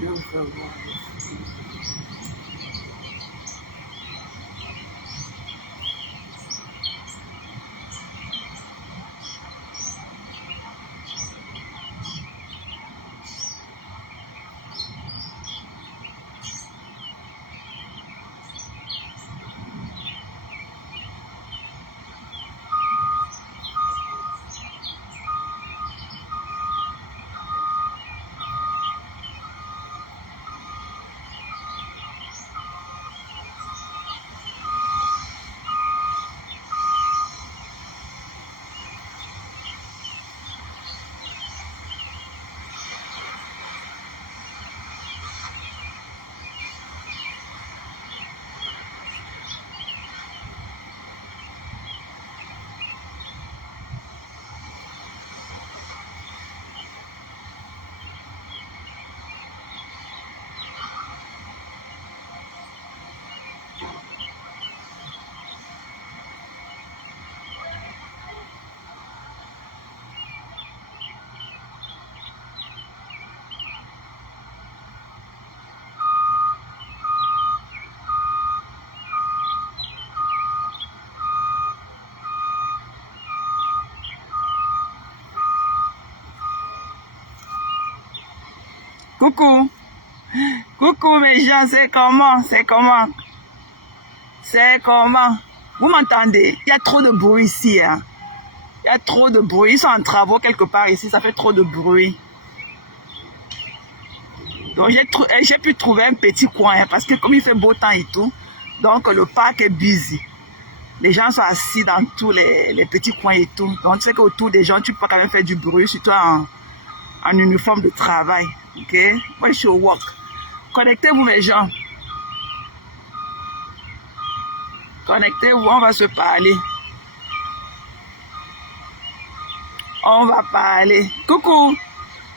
Je veux voir. Coucou. Coucou mes gens, c'est comment? C'est comment? C'est comment? Vous m'entendez? Il y a trop de bruit ici. Hein? Il y a trop de bruit. Ils sont en travaux quelque part ici, ça fait trop de bruit. Donc j'ai pu trouver un petit coin hein, parce que comme il fait beau temps et tout, donc le parc est busy. Les gens sont assis dans tous les petits coins et tout. Donc tu sais qu'autour des gens, tu peux quand même faire du bruit, surtout en uniforme de travail. Ok? Moi je suis au work. Connectez-vous mes gens. Connectez-vous, on va se parler. On va parler. Coucou.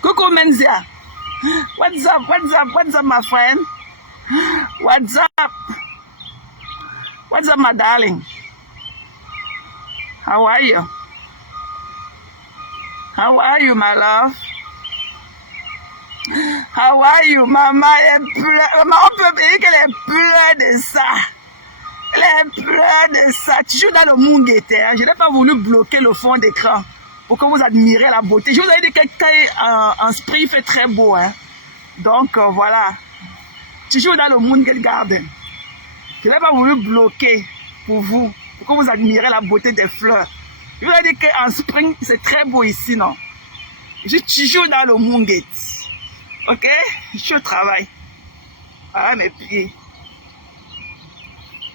Coucou Menzia. What's up? What's up? What's up my friend? What's up? What's up my darling? How are you? How are you my love? How are you? Maman, on peut dire qu'elle est pleine de ça. Elle est pleine de ça. Tu joues dans le monde éternel. Je n'ai pas voulu bloquer le fond d'écran pour que vous admirez la beauté. Je vous avais dit que en spring fait très beau. Hein? Donc voilà. Tu joues dans le monde garden. Je n'ai pas voulu bloquer pour vous, pour que vous admirez la beauté des fleurs. Je vous ai dit qu'en spring c'est très beau ici, non? Je suis toujours dans le monde. Ok, je suis au travail. Ah, mes pieds.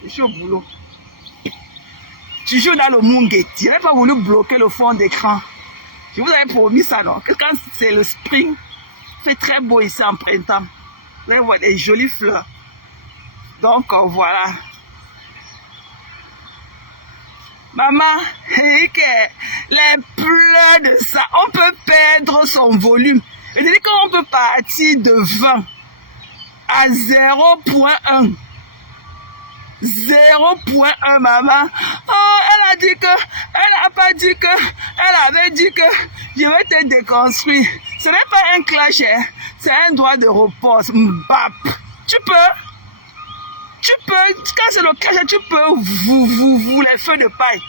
Je suis au boulot. Toujours dans le Moongate. Je n'ai pas voulu bloquer le fond d'écran. Je vous avais promis ça, non? Que quand c'est le spring, il fait très beau ici en printemps. Là, vous voyez des jolies fleurs. Donc, voilà. Maman, les pleurs de ça, on peut perdre son volume. C'est-à-dire qu'on peut partir de 20 à 0.1. 0.1, maman. Oh, elle a dit que, elle n'a pas dit que, elle avait dit que je vais te déconstruire. Ce n'est pas un clash, hein? C'est un droit de repos. Mbap. Tu peux, quand c'est le clash, tu peux, les feux de paille.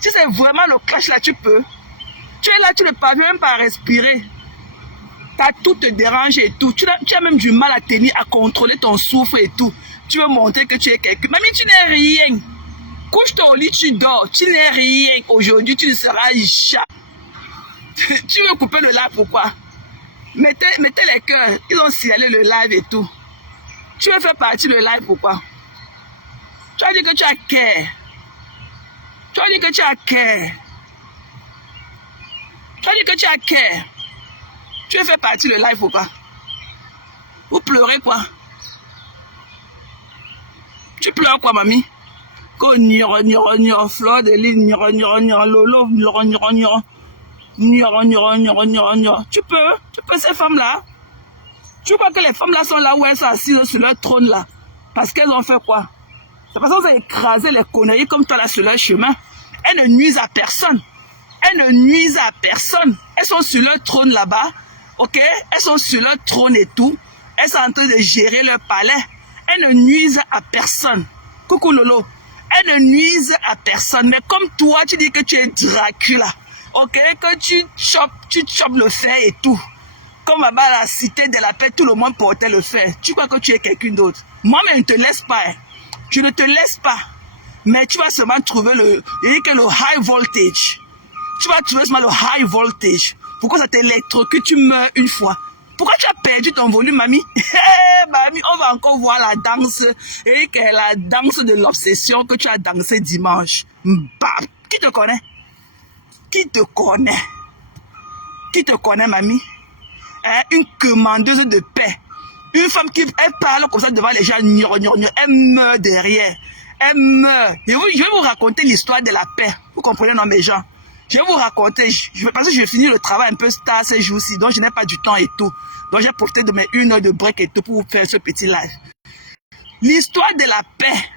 Si c'est vraiment le clash là, tu peux. Tu es là, tu ne parviens même pas à respirer. Tout te dérange et tout. Tu as même du mal à tenir, à contrôler ton souffle et tout. Tu veux montrer que tu es quelqu'un. Mamie, tu n'es rien. Couche-toi au lit, tu dors. Tu n'es rien. Aujourd'hui, tu ne seras jamais. Tu veux couper le live, pourquoi? Mettez les cœurs. Ils ont signalé le live et tout. Tu veux faire partie le live, pourquoi? Tu as dit que tu as cœur. Tu as dit que tu as cœur. Tu as dit que tu as cœur. Tu veux faire partie le live ou quoi? Vous pleurez quoi? Tu pleures quoi, mamie? Qu'on niro, fleur de lune, niro, lolo, niro. Tu peux ces femmes-là? Tu crois que les femmes-là sont là où elles sont assises sur leur trône là? Parce qu'elles ont fait quoi? C'est parce qu'elles ont écrasé les conneries comme toi là sur leur chemin. Elles ne nuisent à personne. Elles ne nuisent à personne. Elles sont sur leur trône là-bas. Ok, elles sont sur leur trône et tout. elles sont en train de gérer leur palais. Elles ne nuisent à personne. Coucou Lolo. Elles ne nuisent à personne. Mais comme toi, tu dis que tu es Dracula. Ok, que tu chopes le fer et tout. Comme là-bas à la cité de la paix, tout le monde portait le fer. Tu crois que tu es quelqu'un d'autre. Moi, mais je ne te laisse pas. Hein. Je ne te laisse pas. Mais tu vas seulement trouver le high voltage. Tu vas trouver seulement le high voltage. Pourquoi ça t'électrocute, tu meurs une fois. Pourquoi tu as perdu ton volume, mamie? Mamie, on va encore voir la danse. Et la danse de l'obsession que tu as dansé dimanche. Bah, qui te connaît? Qui te connaît? Qui te connaît, mamie? Hein? Une commandeuse de paix. Une femme qui elle parle comme ça devant les gens. Elle meurt derrière. Elle meurt. Je vais vous raconter l'histoire de la paix. Vous comprenez, non, mes gens? Je vais vous raconter, parce que je vais finir le travail un peu tard ces jours-ci, donc je n'ai pas du temps et tout. Donc j'ai profité de mes 1 heure de break et tout pour vous faire ce petit live. L'histoire de la paix,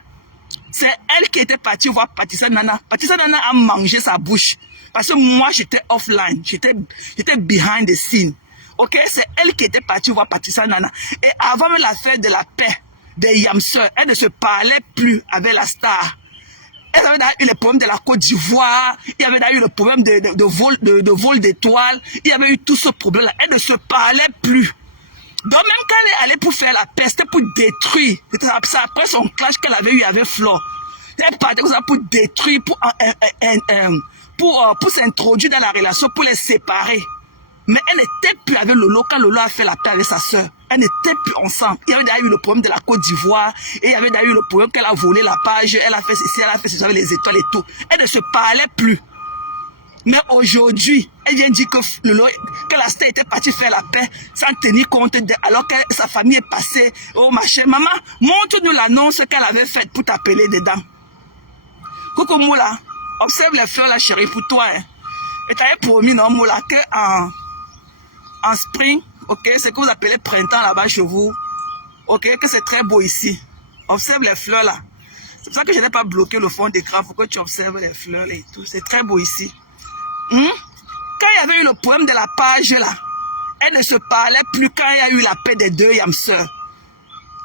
c'est elle qui était partie voir Patissa Nana. Patissa Nana a mangé sa bouche. Parce que moi, j'étais offline, j'étais behind the scene. Ok, c'est elle qui était partie voir Patissa Nana. Et avant même l'affaire de la paix, des Yamseurs, elle ne se parlait plus avec la star. Elle avait eu le problème de la Côte d'Ivoire, il y avait eu le problème de vol d'étoiles, il y avait eu tout ce problème-là. Elle ne se parlait plus. Donc même quand elle est allée pour faire la paix, c'était pour détruire. C'était après son clash qu'elle avait eu avec Flo. Elle partait comme ça pour détruire, pour s'introduire dans la relation, pour les séparer. Mais elle n'était plus avec Lolo quand Lolo a fait la paix avec sa soeur. Elle n'était plus ensemble. Il y avait d'ailleurs eu le problème de la Côte d'Ivoire. Et il y avait d'ailleurs eu le problème qu'elle a volé la page. Elle a fait ceci, elle a fait ceci avec les étoiles et tout. Elle ne se parlait plus. Mais aujourd'hui, elle vient dire que Lolo, que la star était partie faire la paix sans tenir compte alors que sa famille est passée au machin. Maman, montre-nous l'annonce qu'elle avait faite pour t'appeler dedans. Coucou Moula, observe les fleurs là chérie pour toi. Hein. Et t'avais promis non Moula que en spring, ok, c'est ce que vous appelez printemps là-bas chez vous, ok, que c'est très beau ici. Observe les fleurs là. C'est pour ça que je n'ai pas bloqué le fond d'écran pour que tu observes les fleurs et tout. C'est très beau ici. Quand il y avait eu le problème de la page là, elle ne se parlait plus quand il y a eu la paix des 2 Yamseurs.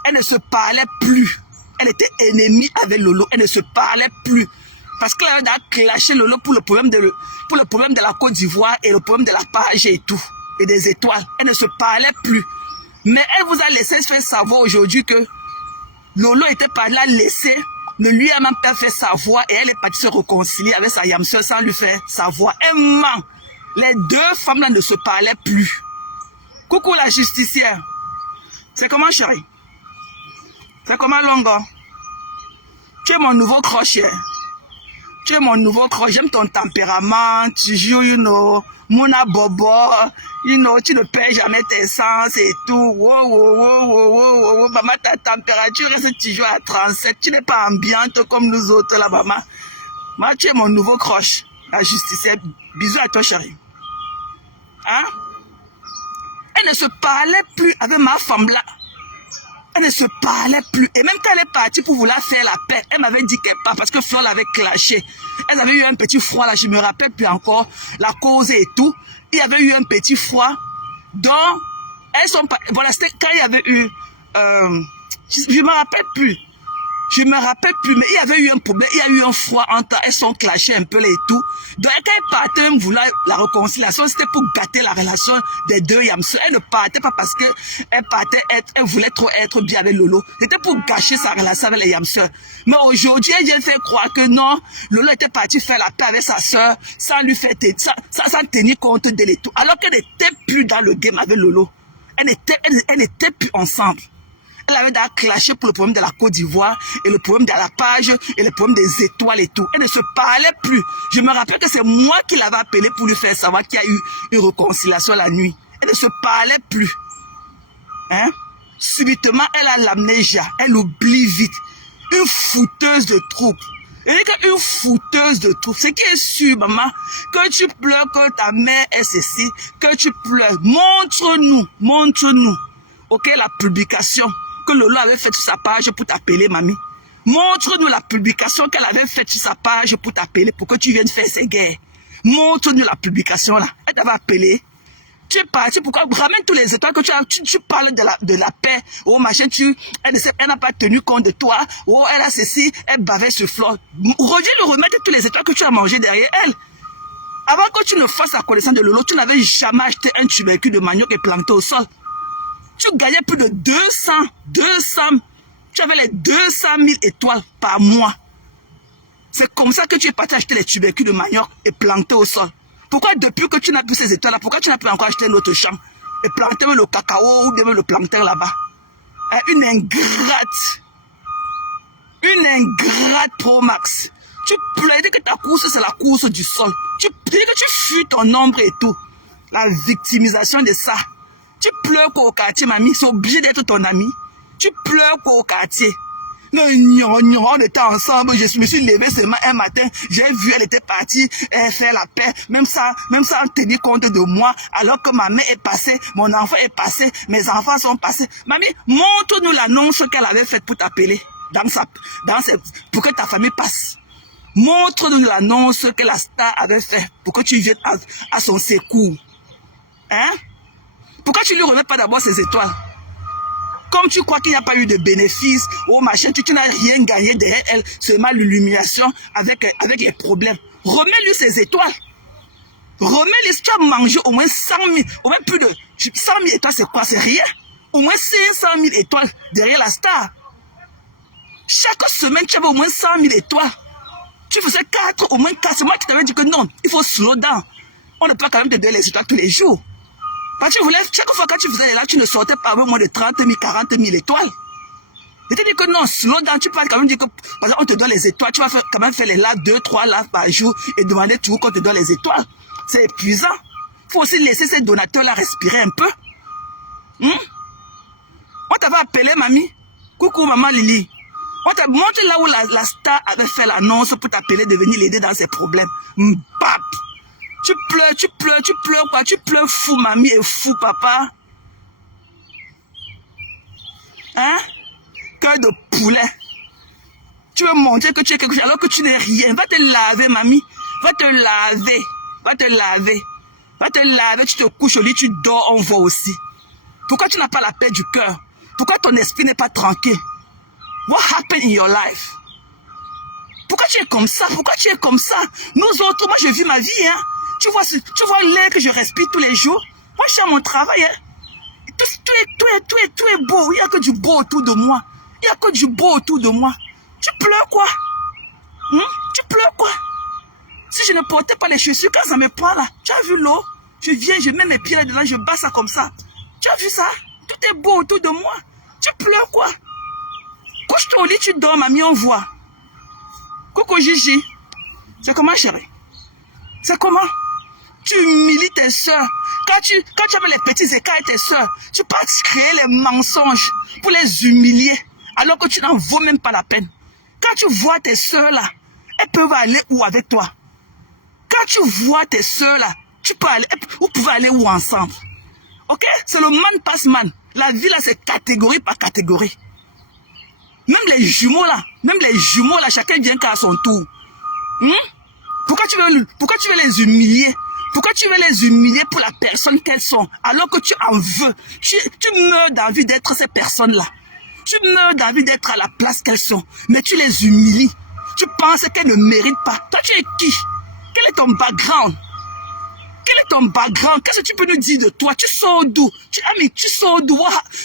Elle ne se parlait plus. Elle était ennemie avec Lolo. Elle ne se parlait plus. Parce qu'elle avait clashé Lolo pour le problème de la Côte d'Ivoire et le problème de la page et tout. Et des étoiles. Elle ne se parlait plus. Mais elle vous a laissé faire savoir aujourd'hui que Lolo était pas là laissé, ne lui a même pas fait savoir et elle est partie se réconcilier avec sa Yamseur sans lui faire savoir. Elle ment. Les 2 femmes là ne se parlaient plus. Coucou la justicière. C'est comment chérie? C'est comment Longo? Tu es mon nouveau crochet. Tu es mon nouveau crochet. J'aime ton tempérament. Tu joues, you know. Mouna Bobo, you know, tu ne perds jamais tes sens et tout. Wow. Maman, ta température reste toujours à 37. Tu n'es pas ambiante comme nous autres là, maman. Moi, tu es mon nouveau croche. La justicière. Bisous à toi, chérie. Hein? Elle ne se parlait plus avec ma femme là. Elle ne se parlait plus. Et même quand elle est partie pour vouloir faire la paix, elle m'avait dit qu'elle part parce que Flore l'avait clashé. Elle avait eu un petit froid là, je ne me rappelle plus encore la cause et tout. Il y avait eu un petit froid. Donc, elles sont pas... Voilà, c'était quand il y avait eu... je ne me rappelle plus. Je ne me rappelle plus, mais il y avait eu un problème. Il y a eu un froid entre elles, sont clashées un peu là et tout. Donc, quand elle partait, même vouloir la réconciliation, c'était pour gâter la relation des 2 Yamseurs. Elle ne partait pas parce qu'elle partait, elle voulait trop être bien avec Lolo. C'était pour gâcher sa relation avec les Yamseurs. Mais aujourd'hui, elle vient faire croire que non, Lolo était parti faire la paix avec sa soeur, sans lui faire, sans tenir compte d'elle et tout. Alors qu'elle n'était plus dans le game avec Lolo. Elle n'était plus ensemble. Elle avait d'ailleurs clashé pour le problème de la Côte d'Ivoire et le problème de la page et le problème des étoiles et tout. Elle ne se parlait plus. Je me rappelle que c'est moi qui l'avais appelé pour lui faire savoir qu'il y a eu une réconciliation la nuit. Elle ne se parlait plus. Hein? Subitement, elle a l'amnésia. Elle oublie vite. Une fouteuse de troupe. Elle est une fouteuse de troupe. Ce qui est sûr, maman, que tu pleures, que ta mère est ceci, que tu pleures. Montre-nous. Ok, la publication que Lolo avait faite sur sa page pour t'appeler, mamie. Montre-nous la publication qu'elle avait faite sur sa page pour t'appeler, pour que tu viennes faire ces guerres. Montre-nous la publication là. Elle t'avait appelé. Tu es parti, pourquoi? Ramène tous les étoiles que tu as. Tu parles de la paix. Oh, machin, elle n'a pas tenu compte de toi. Oh, elle a ceci, elle bavait sur flore. Reviens lui remettre tous les étoiles que tu as mangées derrière elle. Avant que tu ne fasses la connaissance de Lolo, tu n'avais jamais acheté un tubercule de manioc et planté au sol. Tu gagnais plus de 200. Tu avais les 200 000 étoiles par mois. C'est comme ça que tu es parti acheter les tubercules de manioc et planter au sol. Pourquoi depuis que tu n'as plus ces étoiles-là, pourquoi tu n'as plus encore acheté un autre champ et planter le cacao ou bien le plantain là-bas? Une ingrate. Une ingrate Pro Max. Tu plaidais que ta course, c'est la course du sol. Tu plaidais que tu fuis ton ombre et tout. La victimisation de ça. Tu pleures qu'au quartier, mamie. C'est obligé d'être ton ami. Tu pleures qu'au quartier. Non, on était ensemble. Je me suis levé seulement un matin. J'ai vu, elle était partie faire la paix. Même ça en tenir compte de moi. Alors que ma mère est passée, mon enfant est passé, mes enfants sont passés. Mamie, montre-nous l'annonce qu'elle avait faite pour t'appeler. Pour que ta famille passe. Montre-nous l'annonce que la star avait faite pour que tu viennes à son secours. Hein? Pourquoi tu ne lui remets pas d'abord ses étoiles? Comme tu crois qu'il n'y a pas eu de bénéfices, oh machin, tu n'as rien gagné derrière elle, seulement l'illumination avec les problèmes. Remets-lui ses étoiles. Remets-lui, si tu as mangé au moins 100 000, au moins plus de 100 000 étoiles, c'est quoi? C'est rien. Au moins 500 000 étoiles derrière la star. Chaque semaine, tu avais au moins 100 000 étoiles. Tu faisais 4, au moins 4. C'est moi qui t'avais dit que non, il faut slow down. On ne peut quand même te donner les étoiles tous les jours. Parce que tu voulais, chaque fois que tu faisais là, tu ne sortais pas avec moins de 30 000, 40 000 étoiles. Je te dis que non, slow down, tu peux quand même dire que, par exemple, on te donne les étoiles, tu vas quand même faire les lives 2, 3 lives par jour et demander toujours qu'on te donne les étoiles. C'est épuisant. Il faut aussi laisser ces donateurs-là respirer un peu. On t'avait appelé, mamie. Coucou, maman Lily. On t'a montré là où la star avait fait l'annonce pour t'appeler de venir l'aider dans ses problèmes. Mbap. Tu pleures quoi? Tu pleures fou, mamie, et fou, papa. Hein? Cœur de poulet. Tu veux montrer que tu es quelque chose alors que tu n'es rien. Va te laver, mamie. Va te laver. Va te laver. Va te laver, tu te couches au lit, tu dors, on voit aussi. Pourquoi tu n'as pas la paix du cœur? Pourquoi ton esprit n'est pas tranquille? What happened in your life? Pourquoi tu es comme ça? Pourquoi tu es comme ça? Nous autres, moi je vis ma vie, hein. Tu vois l'air que je respire tous les jours? Moi je suis à mon travail, hein. Tout est beau. Il n'y a que du beau autour de moi. Il n'y a que du beau autour de moi. Tu pleures quoi? Tu pleures quoi? Si je ne portais pas les chaussures, quand ça me prend là, tu as vu l'eau? Je viens, je mets mes pieds là-dedans, je bats ça comme ça. Tu as vu ça? Tout est beau autour de moi. Tu pleures quoi? Couche-toi au lit, tu dors, mamie, on voit. Coco Gigi. C'est comment, chérie? C'est comment? Tu humilies tes soeurs. Quand tu avais les petits écarts avec tes soeurs, tu pars créer les mensonges pour les humilier, alors que tu n'en vaux même pas la peine. Quand tu vois tes soeurs là, elles peuvent aller où avec toi? Quand tu vois tes soeurs là, vous pouvez aller où ensemble? Ok? C'est le man passe man. La vie là, c'est catégorie par catégorie. Même les jumeaux là, chacun vient qu'à son tour. Pourquoi tu veux les humilier? Pourquoi tu veux les humilier pour la personne qu'elles sont, alors que tu en veux? Tu meurs d'envie d'être ces personnes-là. Tu meurs d'envie d'être à la place qu'elles sont, mais tu les humilies. Tu penses qu'elles ne méritent pas. Toi, tu es qui? Quel est ton background? Quel est ton background? Qu'est-ce que tu peux nous dire de toi? Tu sors d'où? Tu sors d'où?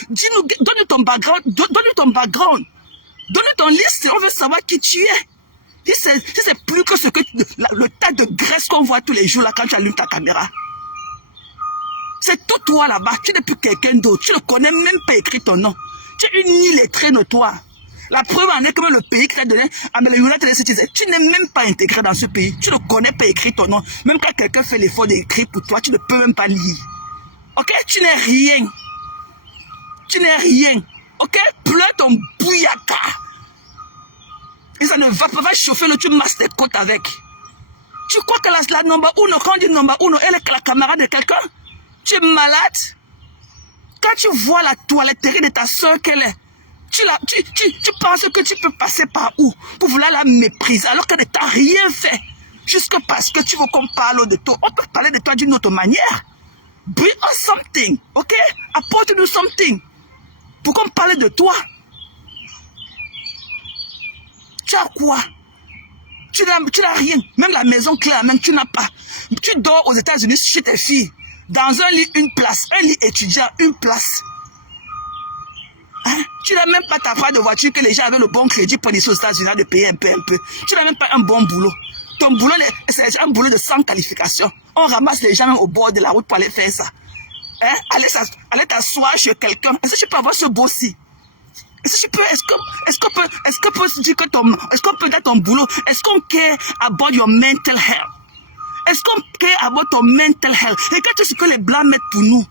Dis-nous, donne-nous ton background. Donne-nous ton background. Donne-nous ton liste. On veut savoir qui tu es. Si c'est plus que le tas de graisse qu'on voit tous les jours là quand tu allumes ta caméra. C'est tout toi là-bas. Tu n'es plus quelqu'un d'autre. Tu ne connais même pas écrit ton nom. Tu es une illettrée notoire. La preuve en est que même le pays qui t'a donné, le United States, tu n'es même pas intégré dans ce pays. Tu ne connais pas écrit ton nom. Même quand quelqu'un fait l'effort d'écrire pour toi, tu ne peux même pas lire. Ok? Tu n'es rien. Tu n'es rien. Ok? Pleure ton bouyaka. Et ça ne va pas chauffer le tu masses tes côtes avec. Tu crois que la number uno, quand on dit number uno, elle est la camarade de quelqu'un? Tu es malade? Quand tu vois la toiletterie de ta soeur qu'elle est, tu penses que tu peux passer par où pour vouloir la mépriser alors qu'elle ne t'a rien fait. Juste parce que tu veux qu'on parle de toi. On peut parler de toi d'une autre manière. Bring us something, ok? Apporte-nous something. Pour qu'on parle de toi. Tu as quoi? Tu n'as rien. Même la maison claire, même tu n'as pas. Tu dors aux États-Unis chez tes filles. Dans un lit, une place. Un lit étudiant, une place. Hein? Tu n'as même pas ta part de voiture que les gens avaient le bon crédit pour aller aux États-Unis de payer un peu. Tu n'as même pas un bon boulot. Ton boulot, c'est un boulot de sans qualification. On ramasse les gens au bord de la route pour aller faire ça. Hein? Aller t'asseoir chez quelqu'un. Est-ce que tu peux avoir ce beau-ci? Est-ce qu'on peut se dire que est-ce qu'on peut être ton boulot? Est-ce qu'on care about your mental health? Est-ce qu'on care about ton mental health? Regarde ce que les Blancs mettent pour nous.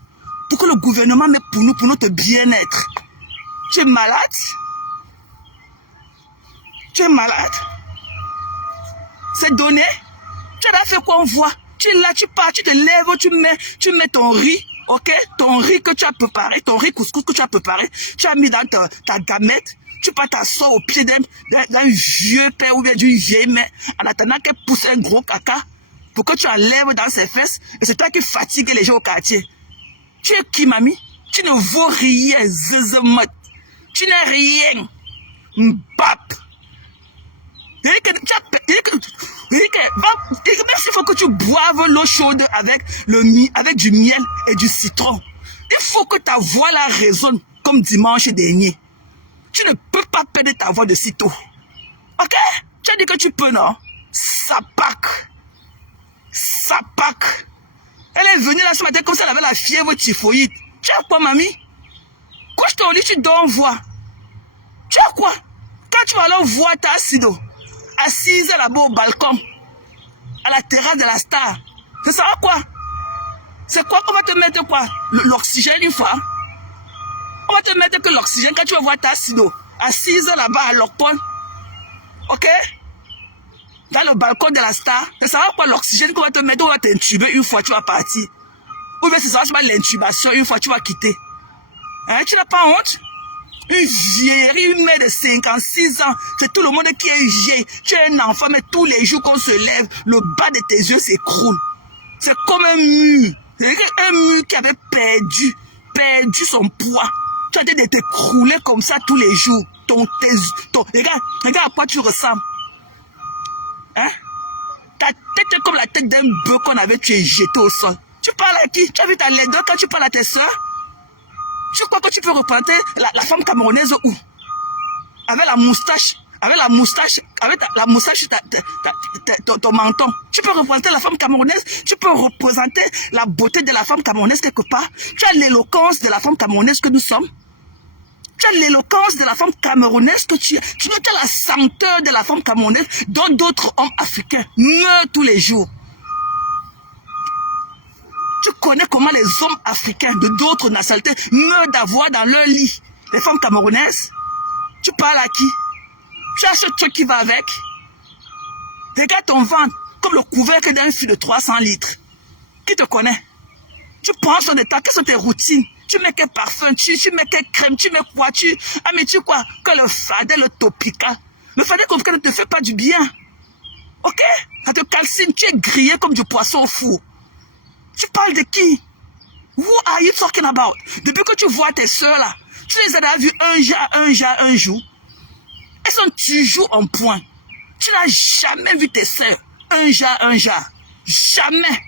Pour que le gouvernement mette pour nous, pour notre bien-être. Tu es malade? Tu es malade? C'est donné? Tu as fait quoi on voit? Tu es là, tu pars, tu te lèves, tu mets ton riz, ok? Ton riz que tu as préparé, ton riz couscous que tu as préparé, tu as mis dans ta gamette, tu pars t'asseoir au pied d'un vieux père ou bien d'une vieille mère en attendant qu'elle pousse un gros caca pour que tu enlèves dans ses fesses et c'est toi qui fatigue les gens au quartier. Tu es qui, mamie? Tu ne vaux rien, zézemot. Tu n'es rien. Mbap. Merci, il faut que tu boives l'eau chaude avec du miel et du citron. Il faut que ta voix la résonne comme dimanche dernier. Tu ne peux pas perdre ta voix de sitôt. Ok? Tu as dit que tu peux, non? Sapak. Elle est venue là ce matin comme ça, elle avait la fièvre typhoïde. Tu as quoi, mamie? Quand je te lis, tu dors en voix. Tu as quoi? Quand tu vas aller voir ta assise là-bas au balcon, à la terrasse de la Star, ça sera quoi? C'est quoi qu'on va te mettre quoi? L'oxygène une fois? On va te mettre que l'oxygène quand tu vas voir ta assise là-bas à l'Ocpon. Ok? Dans le balcon de la Star, ça sera quoi l'oxygène qu'on va te mettre? On va t'intuber une fois tu vas partir. Ou bien ce sera l'intubation une fois tu vas quitter. Hein? Tu n'as pas honte? Une vieille, une mère de 56 ans, c'est tout le monde qui est vieille. Tu es un enfant, mais tous les jours qu'on se lève, le bas de tes yeux s'écroule. C'est comme un mur. C'est un mur qui avait perdu son poids. Tu as de t'écrouler comme ça tous les jours. Regarde à quoi tu ressembles. Hein? Ta tête est comme la tête d'un bœuf qu'on avait jeté au sol. Tu parles à qui? Tu as vu ta laideur quand tu parles à tes soeurs? Tu crois que tu peux représenter la femme camerounaise où? Avec la moustache, ton menton. Tu peux représenter la femme camerounaise, tu peux représenter la beauté de la femme camerounaise quelque part. Tu as l'éloquence de la femme camerounaise que nous sommes. Tu as l'éloquence de la femme camerounaise que tu es. Tu as la senteur de la femme camerounaise dont d'autres hommes africains meurent tous les jours. Tu connais comment les hommes africains de d'autres nationalités meurent d'avoir dans leur lit les femmes camerounaises? Tu parles à qui? Tu as ce truc qui va avec? Regarde ton ventre comme le couvercle d'un fil de 300 litres. Qui te connaît? Tu prends soin de toi, quelles sont tes routines? Tu mets quel parfum, tu mets quelle crème, tu mets quoi? Mais tu crois que le fardet, le topical, le fardet ne te fait pas du bien. Ok? Ça te calcine, tu es grillé comme du poisson au four. Tu parles de qui? Who are you talking about? Depuis que tu vois tes soeurs là, tu les as vues un jour. Elles sont toujours en point. Tu n'as jamais vu tes soeurs un jour. Jamais.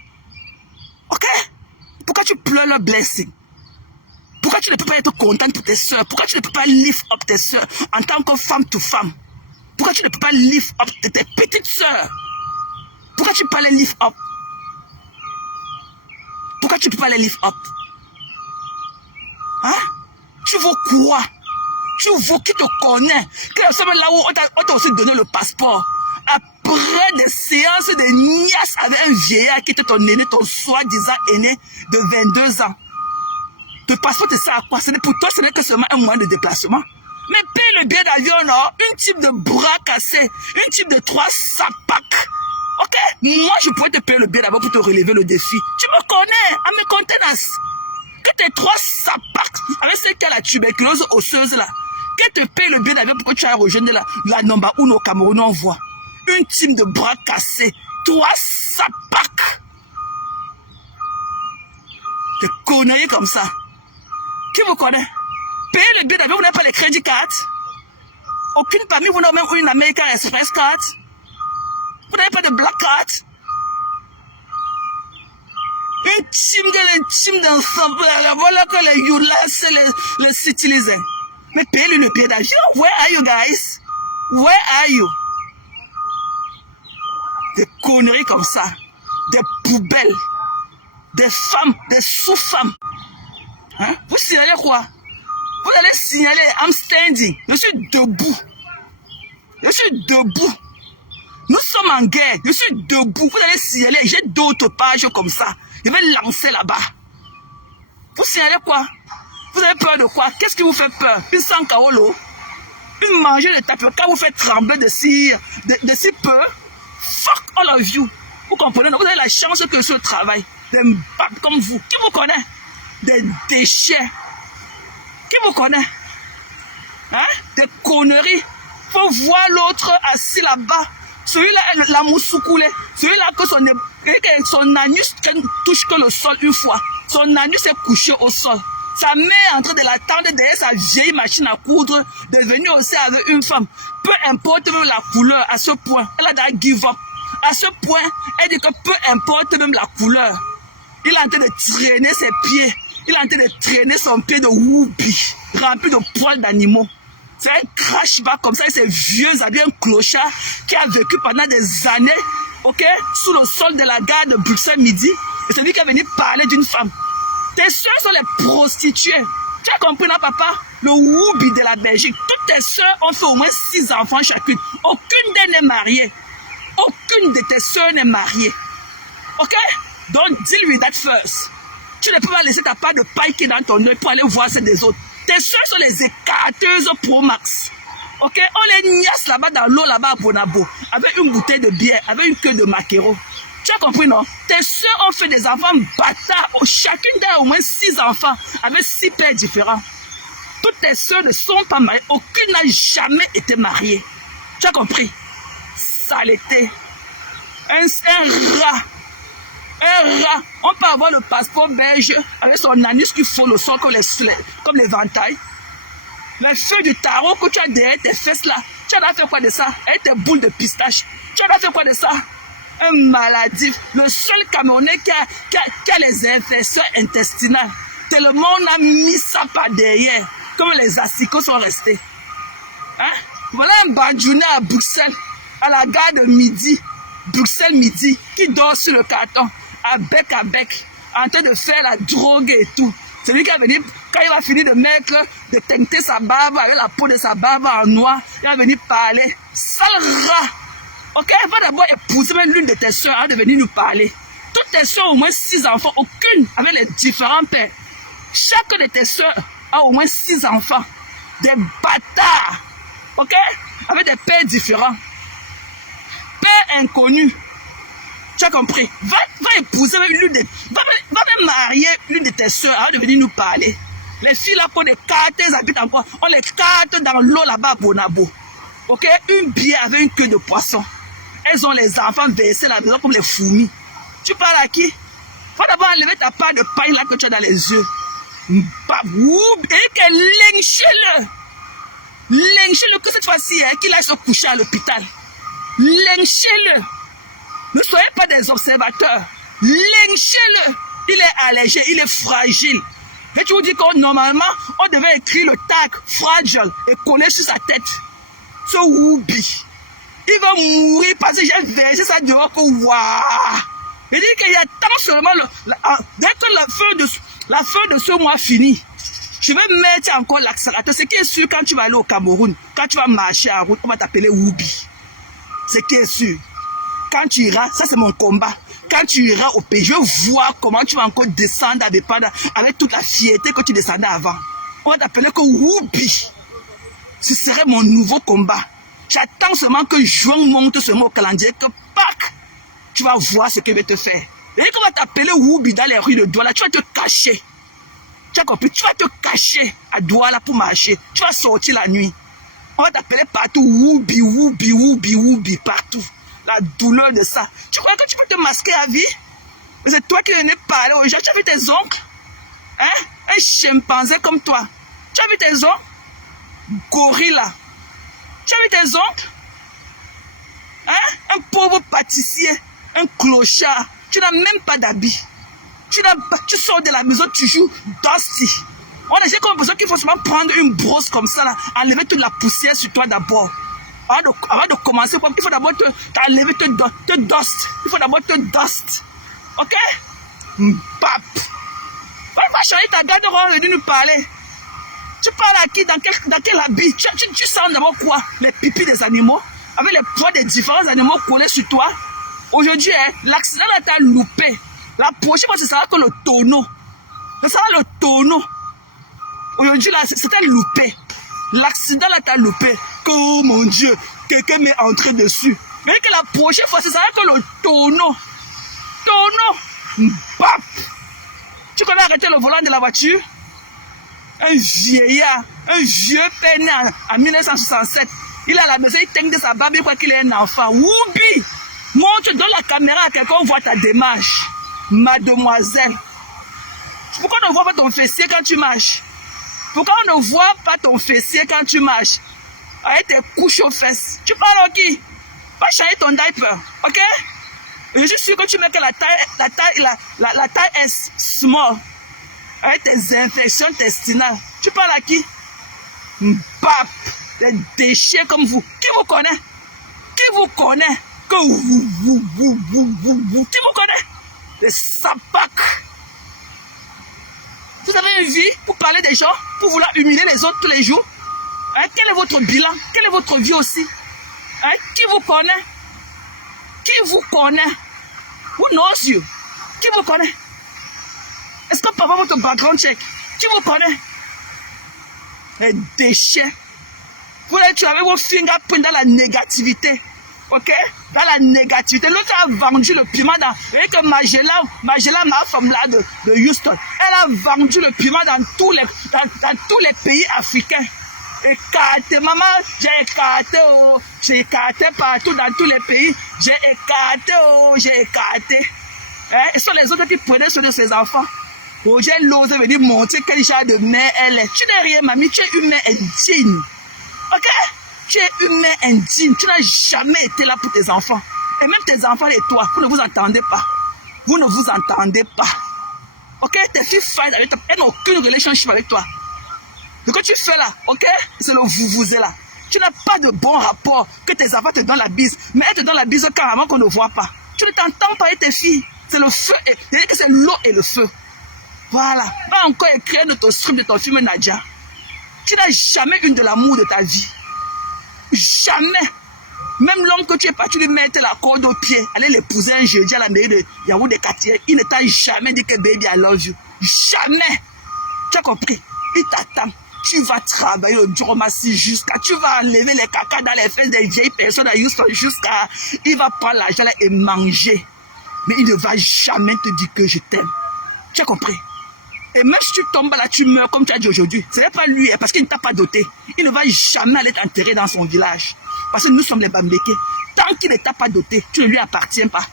Ok? Pourquoi tu pleures leur blessing? Pourquoi tu ne peux pas être contente pour tes soeurs? Pourquoi tu ne peux pas lift up tes soeurs en tant que femme to femme? Pourquoi tu ne peux pas lift up tes petites soeurs? Pourquoi tu ne peux pas les lift up? Pourquoi tu ne peux pas les lift up? Hein? Tu veux quoi? Tu veux qui te connaît? Que la semaine là où on t'a aussi donné le passeport. Après des séances de niasse avec un vieillard qui était ton aîné, ton soi-disant aîné de 22 ans. Le passeport, c'est ça à quoi? Pour toi, ce n'est que seulement un moyen de déplacement. Mais paye le billet d'avion, non? Une type de bras cassé, une type de 3 sapacs. Ok? Moi, je pourrais te payer le billet d'avion pour te relever le défi. Tu me connais, à mes contenances. Que tes 3 sapacs, avec celle qui a la tuberculose osseuse là, qu'elle te paye le billet d'avion pour que tu ailles rejoindre la number 1 au Cameroun, on voit. Une team de bras cassés, 3 sapacs. Des conneries comme ça. Qui vous connaît? Payez le billet d'avion, vous n'avez pas les crédits cartes. Aucune parmi vous n'a même une American Express card. Vous n'avez pas de black card. Une team d'ensemble. Voilà que les Yulas les utilisent. Mais payez le billet d'avion. Where are you guys? Where are you? Des conneries comme ça. Des poubelles. Des femmes, des sous-femmes. Hein? Vous signalez quoi? Vous allez signaler, I'm standing. Je suis debout. Je suis debout. Nous sommes en guerre. Je suis debout. Vous allez signaler. J'ai d'autres pages comme ça. Je vais lancer là-bas. Vous signalez quoi? Vous avez peur de quoi? Qu'est-ce qui vous fait peur? Une sang kaolo? Une manger de tapioca vous fait trembler de si peu? Fuck all of you. Vous comprenez? Vous avez la chance que ce travail. Des mbabs comme vous. Qui vous connaît? Des déchets. Qui vous connaît? Hein? Des conneries. Faut voir l'autre assis là-bas. Celui-là, la moussoukoulé. Celui-là que son anus touche que le sol une fois. Son anus est couché au sol. Sa mère est en train de l'attendre derrière sa vieille machine à coudre, de venir aussi avec une femme. Peu importe même la couleur, à ce point, elle a déjà give up. À ce point, elle dit que peu importe même la couleur, il est en train de traîner ses pieds. Il est en train de traîner son pied de whoopi, rempli de poils d'animaux. C'est un crash-back comme ça, c'est vieux habillé, un clochard qui a vécu pendant des années, ok, sous le sol de la gare de Bruxelles-Midi. Et c'est lui qui est venu parler d'une femme. Tes soeurs sont les prostituées. Tu as compris, non, papa? Le whoopi de la Belgique. Toutes tes soeurs ont fait au moins 6 enfants chacune. Aucune d'elles n'est mariée. Aucune de tes soeurs n'est mariée. Ok? Donc, deal with that first. Tu ne peux pas laisser ta part de paille qui est dans ton œil pour aller voir celle des autres. Tes soeurs sont les écarteuses pro max. Ok? On les niasse là-bas dans l'eau, là-bas à Bonabo. Avec une bouteille de bière, avec une queue de maquereau. Tu as compris, non? Tes soeurs ont fait des enfants bâtards. Chacune d'elles a au moins 6 enfants, avec 6 pères différents. Toutes tes soeurs ne sont pas mariées. Aucune n'a jamais été mariée. Tu as compris? Saleté. Un rat. Un rat. On peut avoir le passeport belge avec son anus qui fout le sol comme les ventailles. Les feuilles du tarot que tu as derrière tes fesses là. Tu as fait quoi de ça? Avec tes boules de pistache. Tu as fait quoi de ça? Un maladif. Le seul Camerounais qui a les infections intestinales. Tellement on a mis ça par derrière. Comme les asticots sont restés. Hein? Voilà un badjounet à Bruxelles. À la gare de Midi. Bruxelles-Midi. Qui dort sur le carton. À bec, en train de faire la drogue et tout. C'est lui qui est venu, quand il va finir de teinter sa barbe avec la peau de sa barbe en noir, il va venir parler. Sale rat! Ok, il va d'abord épouser même l'une de tes soeurs avant de venir nous parler. Toutes tes soeurs ont au moins 6 enfants, aucune avec les différents pères. Chaque de tes soeurs a au moins 6 enfants. Des bâtards! Ok? Avec des pères différents. Père inconnu. Tu as compris? Va épouser l'une de... Va même marier l'une de tes soeurs avant de venir nous parler. Les filles là, pour des cartes, elles habitent encore. On les carte dans l'eau là-bas à Bonabo. Ok? Une bière avec une queue de poisson. Elles ont les enfants versés là dedans comme les fourmis. Tu parles à qui? Va d'abord enlever ta part de paille là que tu as dans les yeux. Et que lynche-le. Lynche-le que cette fois-ci, hein, qu'il aille se coucher à l'hôpital. Lynche-le. Ne soyez pas des observateurs. Lynchez-le. Il est allégé, il est fragile. Et tu vous dis que normalement, on devait écrire le tag fragile et coller sur sa tête. Ce whoopi. Il va mourir parce que j'ai versé ça dehors que waouh. Il dit qu'il y a tant seulement, dès que la fin de ce mois finit, je vais mettre encore l'accélérateur. Ce qui est sûr, quand tu vas aller au Cameroun, quand tu vas marcher en route, on va t'appeler whoopi. Ce qui est sûr. Quand tu iras, ça c'est mon combat. Quand tu iras au pays, je veux voir comment tu vas encore descendre avec toute la fierté que tu descendais avant. On va t'appeler que whoopi. Ce serait mon nouveau combat. J'attends seulement que juin monte ce mot au calendrier, que pac, tu vas voir ce qu'il va te faire. Et qu'on va t'appeler whoopi dans les rues de Douala, tu vas te cacher. Tu as compris? Tu vas te cacher à Douala pour marcher. Tu vas sortir la nuit. On va t'appeler partout whoopi, whoopi, whoopi, whoopi, partout. La douleur de ça. Tu crois que tu peux te masquer à vie? C'est toi qui venais parler aux gens. Tu as vu tes oncles? Hein? Un chimpanzé comme toi. Tu as vu tes ongles? Gorilla. Tu as vu tes ongles? Hein? Un pauvre pâtissier, un clochard. Tu n'as même pas d'habit. Tu sors de la maison, tu joues dusty. On a comme besoin qu'il faut seulement prendre une brosse comme ça, là, enlever toute la poussière sur toi d'abord. Avant de commencer, il faut d'abord t'enlever te dust. Il faut d'abord te dust. Ok? Pap. On va changer ta garde-robe et de nous parler. Tu parles à qui? Dans quel habit? Tu sens d'abord quoi? Les pipis des animaux? Avec les poids des différents animaux collés sur toi? Aujourd'hui, hein, l'accident là t'a loupé. La prochaine fois, ce sera que le tonneau. Ce sera le tonneau. Aujourd'hui, là, c'était loupé. L'accident là t'a loupé. Que, oh mon Dieu, quelqu'un m'est entré dessus. Mais que la prochaine fois, ce sera que le tonneau. Tonneau. Bap. Tu connais arrêter le volant de la voiture? Un vieillard, un vieux père né en 1967. Il est à la maison, il teigne de sa barbe, il croit qu'il est un enfant. Woubi! Montre, donne la caméra à quelqu'un, on voit ta démarche. Mademoiselle. Pourquoi on ne voit pas ton fessier quand tu marches? Pourquoi on ne voit pas ton fessier quand tu marches? Avec tes couches aux fesses. Tu parles à qui? Va changer ton diaper, ok? Et je suis sûr que tu mets que la taille est small. Avec tes infections intestinales. Tu parles à qui? Bap! Des déchets comme vous. Qui vous connaît? Qui vous connaît? Que vous. Qui vous connaît? Des sapacs. Vous avez une vie pour parler des gens, pour vouloir humilier les autres tous les jours. Hein? Quel est votre bilan? Quelle est votre vie aussi? Hein? Qui vous connaît? Qui vous connaît? Who knows you? Qui vous connaît? Est-ce que papa votre background check? Qui vous connaît? Les déchets. Vous êtes avec vos fingerprints dans la négativité. Ok? Dans la négativité. L'autre a vendu le piment dans. Vous voyez que Magella, ma femme là de Houston, elle a vendu le piment dans tous les pays africains. Écarté, maman, j'ai écarté partout dans tous les pays. J'ai écarté. Hein? Et ce sont les autres qui prenaient soin de ses enfants. Oh, j'ai l'osé venir montrer quel genre de mère elle est. Tu n'es rien, mamie, tu es une mère indigne. Ok? Tu es une mère indigne. Tu n'as jamais été là pour tes enfants. Et même tes enfants et toi, vous ne vous entendez pas. Vous ne vous entendez pas. Ok? Tes filles fight avec toi. Elles n'ont aucune relationship avec toi. Ce que tu fais là, ok? C'est le vous là. Tu n'as pas de bon rapport que tes enfants te donnent la bise. Mais elles te donnent la bise carrément qu'on ne voit pas. Tu ne t'entends pas avec tes filles. C'est le feu. C'est-à-dire que c'est l'eau et le feu. Voilà. Va encore écrire notre script de ton film Nadia. Tu n'as jamais eu de l'amour de ta vie. Jamais. Même l'homme que tu es parti lui mettre la corde au pied, aller l'épouser un jeudi à la mairie de Yaoundé-Cartier, il ne t'a jamais dit que baby I love you. Jamais. Tu as compris? Il t'attend. Tu vas travailler au Djoromassi jusqu'à... Tu vas enlever les caca dans les fesses des vieilles personnes à Houston jusqu'à... Il va prendre l'argent là et manger. Mais il ne va jamais te dire que je t'aime. Tu as compris? Et même si tu tombes là, tu meurs comme tu as dit aujourd'hui. Ce n'est pas lui, parce qu'il ne t'a pas doté. Il ne va jamais aller t'enterrer dans son village. Parce que nous sommes les Bambékés. Tant qu'il ne t'a pas doté, tu ne lui appartiens pas.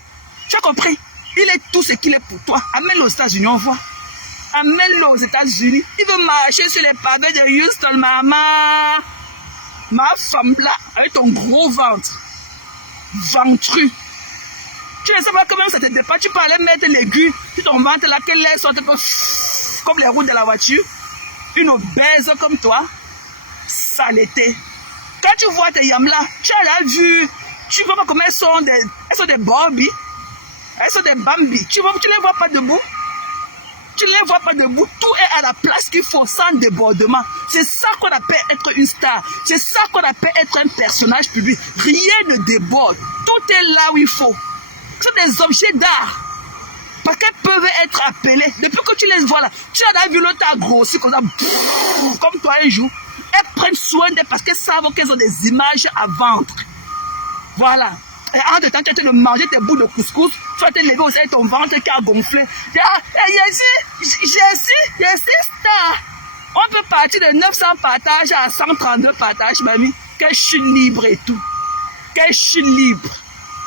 Tu as compris? Il est tout ce qu'il est pour toi. Amène-le aux États-Unis, on voit. Amène-le aux États-Unis. Il veut marcher sur les pavés de Houston, maman. Ma femme là, avec ton gros ventre. Ventru. Tu ne sais pas comment ça te dépasse. Tu peux aller mettre l'aiguille sur ton ventre là, qu'elle laisse sortir comme les roues de la voiture. Une obèse comme toi. Saleté. Quand tu vois tes yams là, tu as là vu. Tu vois pas comment elles sont des Barbie. Elles sont des Bambi. Tu ne les vois pas debout. Tu ne les vois pas debout. Tout est à la place qu'il faut, sans débordement. C'est ça qu'on appelle être une star. C'est ça qu'on appelle être un personnage public. Rien ne déborde. Tout est là où il faut. C'est des objets d'art. Parce qu'elles peuvent être appelées. Depuis que tu les vois là, tu as vu l'autre a grossi comme ça, comme toi un jour. Elles prennent soin d'elles parce qu'elles savent qu'elles ont des images à vendre. Voilà. Et en temps, tu es en train de manger tes bouts de couscous, tu vas te lever aussi avec ton ventre qui a gonflé. J'ai star. On peut partir de 900 partages à 132 partages, mamie. Que je suis libre et tout. Que je suis libre.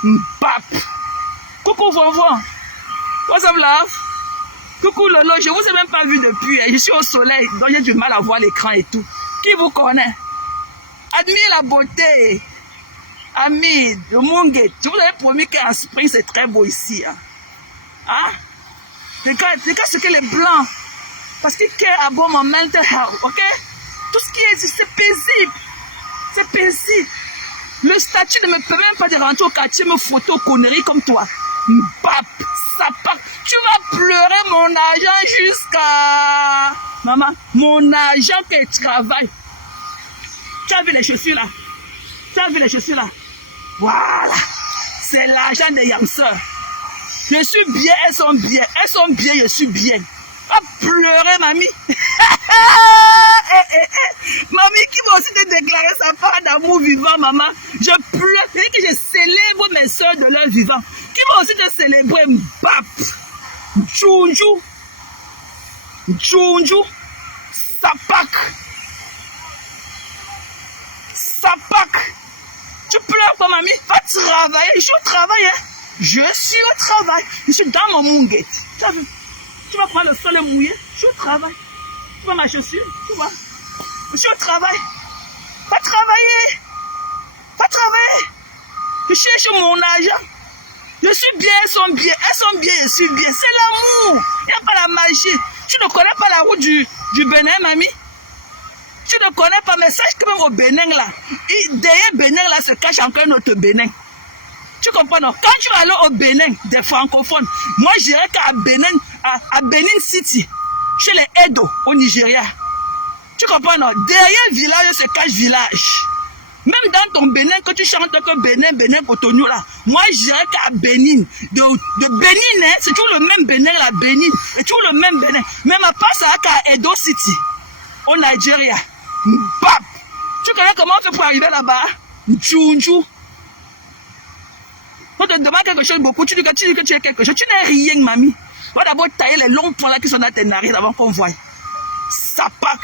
Mbap. Coucou, Vovon. What's up, love? Coucou Lolo, je vous ai même pas vu depuis. Je suis au soleil, donc j'ai du mal à voir l'écran et tout. Qui vous connaît? Admirez la beauté. Ami, le Munguet. Je vous avais promis qu'en spring, c'est très beau ici. Hein? Regarde ce que les blancs. Parce qu'ils care about my mental health, ok? Tout ce qui est ici, c'est paisible. C'est paisible. Le statut ne me permet même pas de rentrer au quartier me photo conneries comme toi. Bap, ça part. Tu vas pleurer mon argent jusqu'à... Maman, mon argent que je travaille. Tu as vu les chaussures là? Tu as vu les chaussures là? Voilà. C'est l'argent des yamseurs. Je suis bien, elles sont bien. Elles sont bien, je suis bien. Ah, pleurer, mamie. Mamie qui va aussi te déclarer sa part d'amour vivant, maman. Je pleure. C'est que je célèbre mes soeurs de leur vivant. Qui va aussi te célébrer, Mbap. Djounjou. Djounjou. Sapak. Sapak. Tu pleures pas, mamie? Va travailler. Je suis au travail, hein. Je suis au travail. Je suis dans mon munguet. Tu vas prendre le sol mouillé. Je suis au travail. Tu vois ma chaussure? Tu vois? Je suis au travail. Va travailler. Va travailler. Je cherche mon argent. Je suis bien, elles sont bien. Elles sont bien, je suis bien. C'est l'amour. Il n'y a pas la magie. Tu ne connais pas la route du Bénin, mamie? Tu ne connais pas, mais sache que même au Bénin, là, et derrière Bénin, là, se cache encore un autre Bénin. Tu comprends, non? Quand tu vas aller au Bénin, des francophones, moi, je dirais qu'à Bénin, à Benin City, chez les Edo, au Nigeria. Tu comprends, non? Derrière village, se cache village. Même dans ton Bénin, quand tu chantes que Bénin, Bénin, Cotonou, là, moi, je dirais qu'à Bénin, de Bénin, hein, c'est toujours le même Bénin, la Bénin, c'est toujours le même Bénin. Même à part ça, qu'à Edo City, au Nigeria. Bap! Tu connais comment on fait pour arriver là-bas? Djounjou. On te demande quelque chose beaucoup, tu dis que tu es quelque chose. Tu n'es rien, mamie. On va d'abord tailler les longs points là qui sont dans tes narines avant qu'on voie. Ça pack.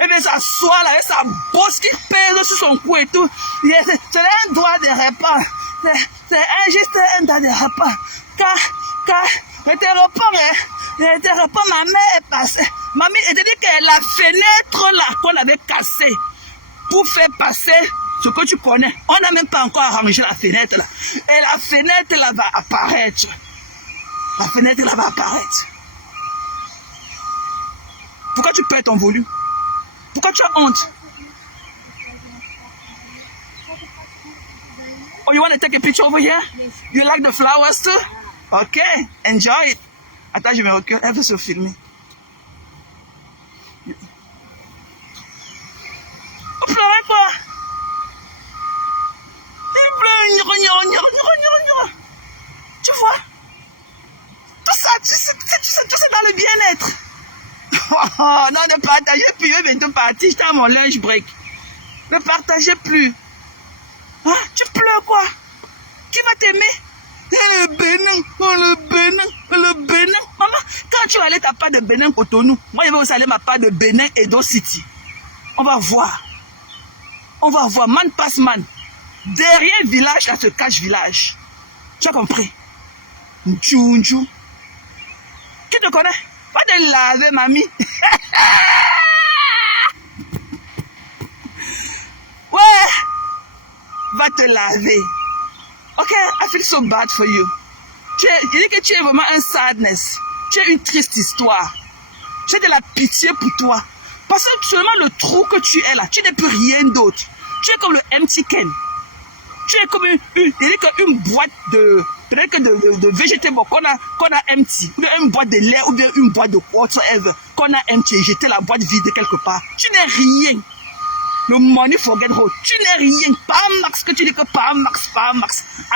Et bien ça soit là, et ça bosse qui pèse sur son cou et tout. C'est un doigt de repas. C'est juste un doigt de repas. Car, je te repas, ma mère est passée. Mamie, elle te dit que la fenêtre là qu'on avait cassée pour faire passer ce que tu connais, on n'a même pas encore arrangé la fenêtre là. Et la fenêtre là va apparaître. La fenêtre là va apparaître. Pourquoi tu perds ton volume? Pourquoi tu as honte? Oh, you want to take a picture over here? You like the flowers too? Okay, enjoy it. Attends, je me recule, elle veut se filmer. Oh, pleurez pas. Tu vois? Tout ça, tu sais dans le bien-être. Non, ne partagez plus, je vais bientôt partir, j'étais à mon lunch break. Ne partagez plus. Hein? Tu pleures quoi? Qui va t'aimer? Le Bénin, le Bénin, le Bénin. Maman, quand tu vas aller ta part de Bénin Cotonou, moi je vais aussi aller ma part de Bénin Edo City. On va voir. On va voir, man passe man. Derrière village, là se cache village. Tu as compris? Djounjou. Qui te connaît? Va te laver, mamie. Ouais. Va te laver. Ok, I feel so bad for you. Je dis que tu es vraiment un sadness. Tu es une triste histoire. J'ai de la pitié pour toi. Parce que seulement le trou que tu es là, tu n'es plus rien d'autre. Tu es comme le empty can. Tu es comme une boîte de... Peut-être que de végétaux qu'on a empty. Ou bien une boîte de lait, ou bien une boîte de whatever. Qu'on a empty et jeter la boîte vide quelque part. Tu n'es rien. Le money forget how. Tu n'es rien. Pas max que tu dis que pas max.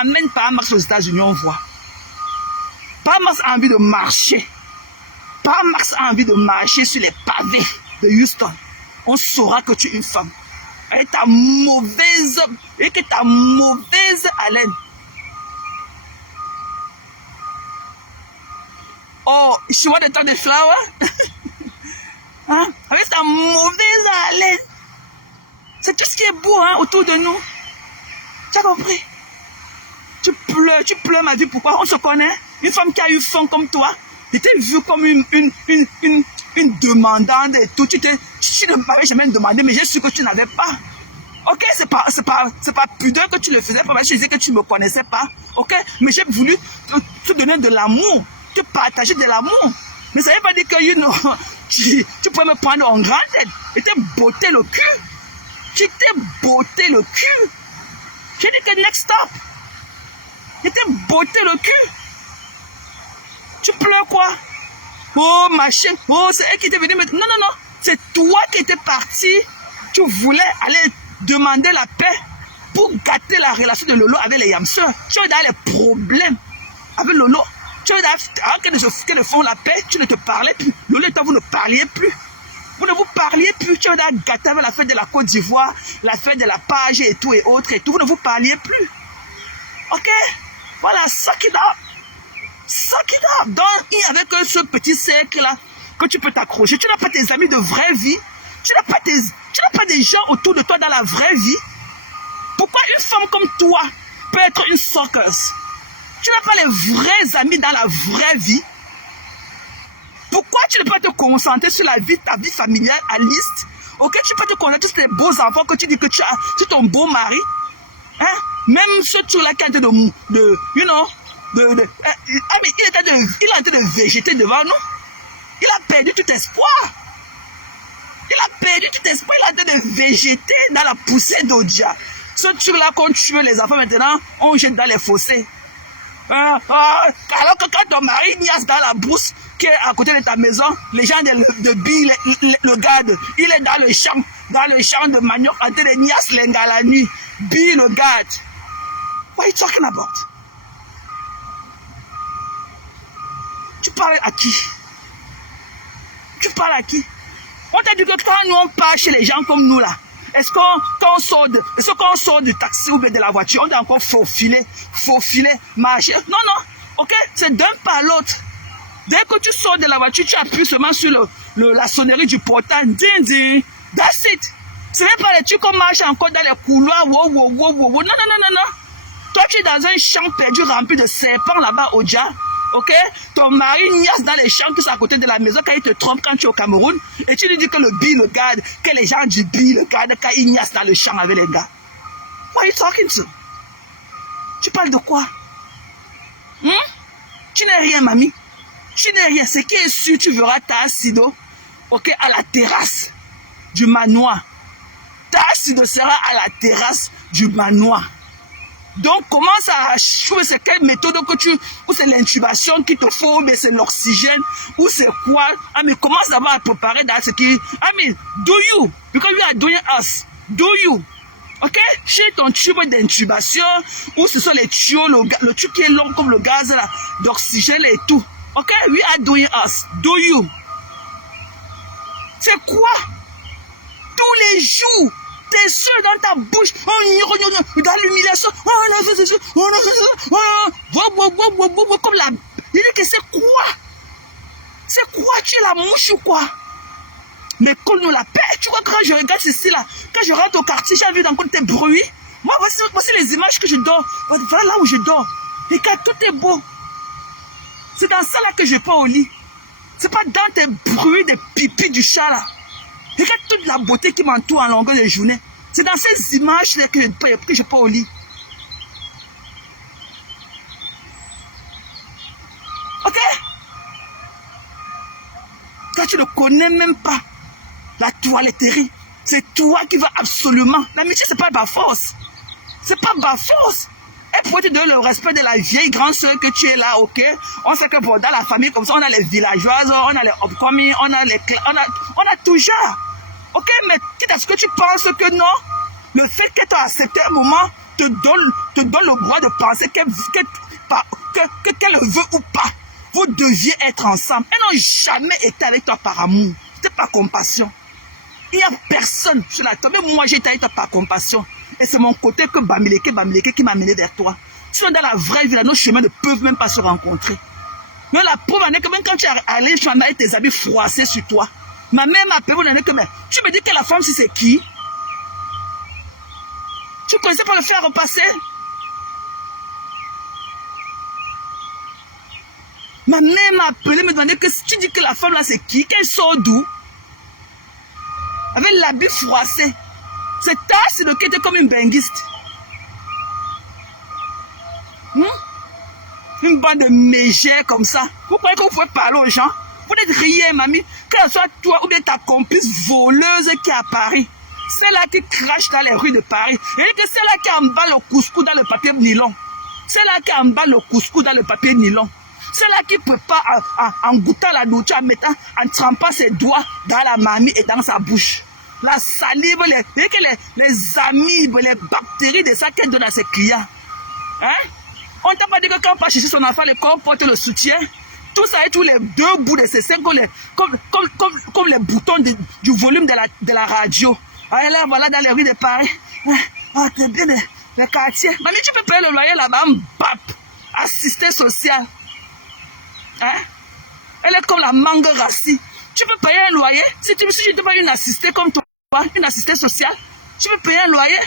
Amène pas max aux États-Unis, on voit. Pas max a envie de marcher. Pas max a envie de marcher sur les pavés de Houston. On saura que tu es une femme. Et ta mauvaise haleine. Oh, je vois de temps de flower. Hein? Avec ta mauvaise haleine. C'est tout ce qui est beau hein, autour de nous. Tu as compris? Tu pleures ma vie. Pourquoi? On se connaît. Une femme qui a eu faim comme toi. Il t'ai vu comme une demandante et tout. Tu ne m'avais jamais demandé, mais j'ai su que tu n'avais pas. Ok, c'est pas pudeur que tu le faisais, parce que je disais que tu ne me connaissais pas. Ok, mais j'ai voulu te donner de l'amour, te partager de l'amour. Mais ça ne veut pas dire que tu pouvais me prendre en grande tête. Et t'es botté le cul. Tu t'es botté le cul. J'ai dit que next stop. Et t'es botté le cul. Tu pleures quoi? Oh, machin. Oh, c'est elle qui était venue me... Non, non, non. C'est toi qui étais parti. Tu voulais aller demander la paix pour gâter la relation de Lolo avec les Yamseurs. Tu as dans les problèmes avec Lolo. Tu as avant qu'elles font la paix, tu ne te parlais plus. Lolo et toi, vous ne parliez plus. Vous ne vous parliez plus. Tu as gâté avec la fête de la Côte d'Ivoire, la fête de la page et tout et autres et tout. Vous ne vous parliez plus. Ok? Voilà, suck it up. Suck it up. Donc, il y avait que ce petit cercle-là que tu peux t'accrocher. Tu n'as pas tes amis de vraie vie. Tu n'as pas des gens autour de toi dans la vraie vie. Pourquoi une femme comme toi peut être une suckeuse? Tu n'as pas les vrais amis dans la vraie vie. Pourquoi tu ne peux pas te concentrer sur ta vie familiale à liste? Ok, tu peux te concentrer sur tes beaux enfants que tu dis que tu as, sur ton beau mari. Hein? Même ce truc-là qui est en train il est en train de végéter devant nous. Il a perdu tout espoir. Il a perdu tout espoir. Il est en train de végéter dans la poussière d'Odia. Ce truc-là, qu'on tue les enfants maintenant, on jette dans les fossés. Alors que quand ton mari niasse dans la brousse qui est à côté de ta maison, les gens de billes le gardent. Il est dans le champ de manioc en train de niasse l'enga la nuit. Bill le garde. What are you talking about? Tu parles à qui? Tu parles à qui? On t'a dit que quand nous on part chez les gens comme nous là, est-ce qu'on sort du taxi ou bien de la voiture, on doit encore faufiler, marcher? Non, non. Ok? C'est d'un pas à l'autre. Dès que tu sors de la voiture, tu appuies seulement sur la sonnerie du portail. Ding, ding. That's it. Ce n'est pas les trucs qu'on marche encore dans les couloirs. Wow. Non, non, non, non, non. Toi, tu es dans un champ perdu rempli de serpents là-bas au Dja. Ok? Ton mari niasse dans les champs qui sont à côté de la maison quand il te trompe quand tu es au Cameroun. Et tu lui dis que le bi le garde, que les gens du bi le gardent quand il niasse dans le champ avec les gars. What are you talking to? Tu parles de quoi? Tu n'es rien, mamie. Tu n'es rien. Ce qui est sûr, tu verras ta Sido, ok, à la terrasse du manoir. Ta Sido sera à la terrasse du manoir. Donc, commence à jouer, c'est quelle méthode que ou c'est l'intubation qu'il te faut, ou c'est l'oxygène, ou c'est quoi. Mais commence d'abord à préparer dans ce qui. Do you? Because we are doing us. Do you? Ok? Chez ton tube d'intubation, ou ce sont les tuyaux, le tube qui est long comme le gaz là, d'oxygène et tout. Ok? We are doing us. Do you? C'est quoi? Tous les jours. Tes soeurs dans ta bouche, dans l'humiliation, comme la... Il dit que c'est quoi? C'est quoi? Tu es la mouche ou quoi? Mais colle-nous la paix. Tu vois, quand je regarde ceci là, quand je rentre au quartier, j'ai envie d'entendre tes bruits. Moi, voici les images que je dors. Voilà là où je dors. Regarde, tout est beau. C'est dans ça là que je pars au lit. C'est pas dans tes bruits de pipi du chat là. Regarde toute la beauté qui m'entoure en longueur de journée. C'est dans ces images-là que je pars au lit. Ok? Quand tu ne connais même pas la toiletterie, c'est toi qui vas absolument. L'amitié, c'est pas ma force. C'est pas ma force. Elle pourrait te donner le respect de la vieille grande soeur que tu es là, ok? On sait que bon, dans la famille comme ça, on a les villageoises, on a les upcoming, on a tout genre. Ok, mais quitte à ce que tu penses que non, le fait qu'elle t'a accepté un moment te donne le droit de penser qu'elle veut ou pas. Vous deviez être ensemble. Elles n'ont jamais été avec toi par amour. C'était par compassion. Il n'y a personne sur la table. Même moi, j'ai été avec toi par compassion. Et c'est mon côté que Bamileke qui m'a mené vers toi. Sinon, dans la vraie vie, nos chemins ne peuvent même pas se rencontrer. Mais la preuve en est que même quand tu es allé, tu en as tes habits froissés sur toi. Ma mère m'a appelé, tu me dis que la femme, c'est qui? Tu ne connaissais pas le faire repasser? Ma mère m'a appelé, me demandait que si tu dis que la femme là c'est qui, qu'elle sort d'où? Avec l'habit froissé. C'est tasse de qui était comme une benguiste. Une bande de mégères comme ça. Vous croyez que vous pouvez parler aux gens? Vous n'êtes rien, mamie. Que ce soit toi ou bien ta complice voleuse qui est à Paris. Celle-là qui crache dans les rues de Paris. Et que celle-là qui emballe le couscous dans le papier nylon. Celle-là qui emballe le couscous dans le papier nylon. Celle-là qui prépare en goûtant la nourriture, en trempant ses doigts dans la mamie et dans sa bouche. La salive, les amibes, les bactéries de ça qu'elle donne à ses clients. Hein? On t'a pas dit que quand on va chercher son enfant, le corps porte le soutien. Tout ça est tous les deux bouts de ses seins comme les boutons du volume de la radio. Ah, là, voilà dans les rues de Paris. Ah, t'es bien le quartier. Mamie, tu peux payer le loyer là-bas, bap, assistée sociale. Hein? Elle est comme la mangue rassie. Tu peux payer un loyer. Si je te paye une assistée comme toi, une assistée sociale, tu peux payer un loyer.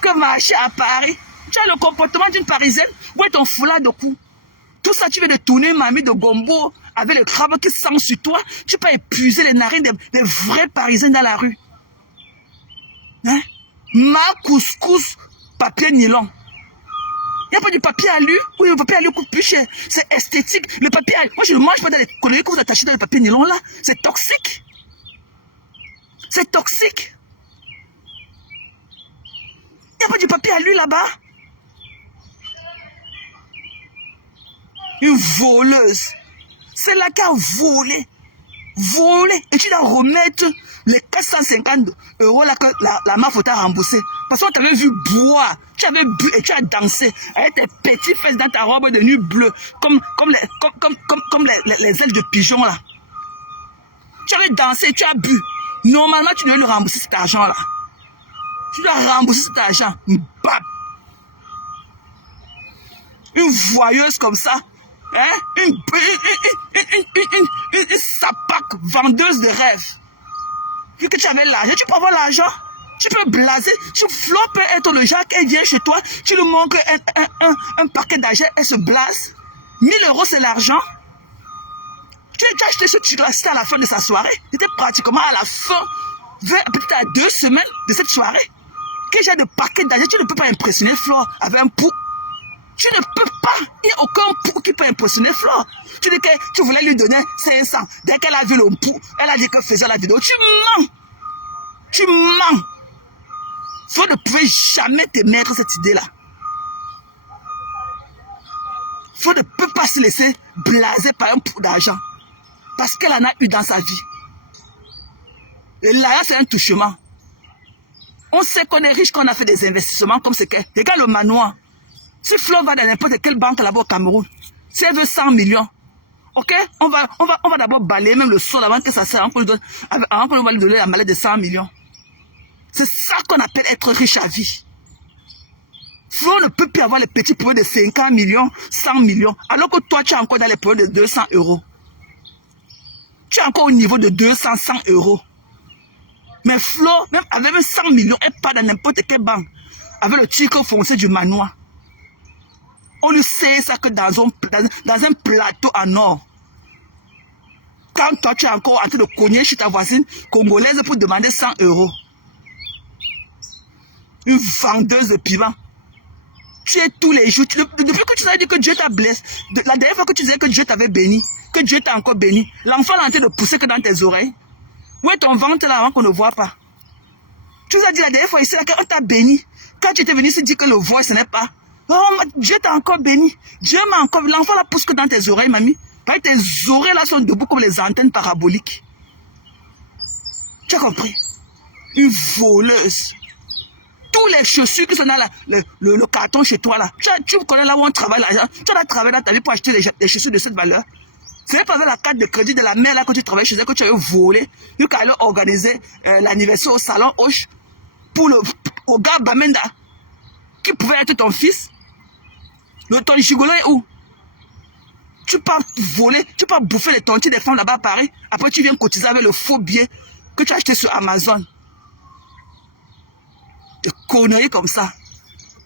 Que marcher à Paris. Tu as le comportement d'une Parisienne. Où est ton foulard de cou? Tout ça, tu viens de tourner une mamie de gombo avec le crabe qui sent sur toi. Tu peux épuiser les narines des vrais Parisiens dans la rue. Hein? Ma couscous, papier nylon. Il n'y a pas du papier à lui. Oui, le papier à lui coûte plus cher. C'est esthétique. Le papier à lui. Moi, je ne mange pas dans les conneries que vous attachez dans le papier nylon là. C'est toxique. C'est toxique. Il n'y a pas du papier à lui là-bas. Une voleuse. C'est là qui a volé. Volé. Et tu dois remettre les 450 € là que la MAF t'a remboursé. Parce qu'on t'avait vu boire. Tu avais bu et tu as dansé avec tes petits fesses dans ta robe de nuit bleue. Comme les ailes de pigeon là. Tu avais dansé, tu as bu. Normalement, tu dois le rembourser cet argent là. Tu dois rembourser cet argent. Bap. Une voyeuse comme ça. Hein? Une sapaque vendeuse de rêves. Vu que tu avais l'argent, tu peux avoir l'argent. Tu peux blaser. Flo peut être le genre qui vient chez toi. Tu lui montres un paquet d'argent, elle se blase. 1000 € c'est l'argent. Tu as acheté ce truc-là, c'était à la fin de sa soirée. C'était pratiquement à la fin, peut-être à 2 semaines de cette soirée. Quel genre de paquet d'argent, tu ne peux pas impressionner Flo avec un pou. Tu ne peux pas. Il n'y a aucun pou qui peut impressionner Flo. Tu dis que tu voulais lui donner 500. Dès qu'elle a vu le pou, elle a dit qu'elle faisait la vidéo. Tu mens. Tu mens. Flo ne pouvait jamais te mettre cette idée-là. Flo ne peut pas se laisser blaser par un pou d'argent. Parce qu'elle en a eu dans sa vie. Et là, c'est un touchement. On sait qu'on est riche, qu'on a fait des investissements comme ce qu'est. Regarde le manoir. Si Flo va dans n'importe quelle banque là-bas au Cameroun, si elle veut 100 millions, ok, on va d'abord balayer même le sol avant que ça sert, avant qu'on va lui donner la mallette de 100 millions. C'est ça qu'on appelle être riche à vie. Flo ne peut plus avoir les petits projets de 50 millions, 100 millions, alors que toi tu es encore dans les projets de 200 €. Tu es encore au niveau de 200, 100 €. Mais Flo, même avec 100 millions, elle part dans n'importe quelle banque, avec le titre foncé du manoir. On ne sait ça que dans un plateau en or. Quand toi, tu es encore en train de cogner chez ta voisine congolaise pour demander 100 €. Une vendeuse de piment. Tu es tous les jours. Depuis que tu as dit que Dieu t'a blessé, la dernière fois que tu disais que Dieu t'avait béni, que Dieu t'a encore béni, l'enfant est en train de pousser que dans tes oreilles. Où est ton ventre là avant qu'on ne voit pas? Tu nous as dit la dernière fois ici qu'on t'a béni. Quand tu étais venu se dire que le voix, ce n'est pas. Oh, Dieu t'a encore béni. Dieu m'a encore. L'enfant là pousse que dans tes oreilles, mamie. Parce que tes oreilles là sont debout comme les antennes paraboliques. Tu as compris? Une voleuse. Tous les chaussures qui sont dans le carton chez toi là. Tu connais là où on travaille l'argent. Tu as travaillé dans ta vie pour acheter des chaussures de cette valeur. C'est pas avec la carte de crédit de la mère là que tu travailles chez elle que tu as volé. Tu as organisé l'anniversaire au salon Hoche pour au gars Bamenda qui pouvait être ton fils. Ton gigolo est où? Tu peux voler, tu peux bouffer les tontiers des femmes là-bas à Paris. Après tu viens cotiser avec le faux billet que tu as acheté sur Amazon. Des conneries comme ça.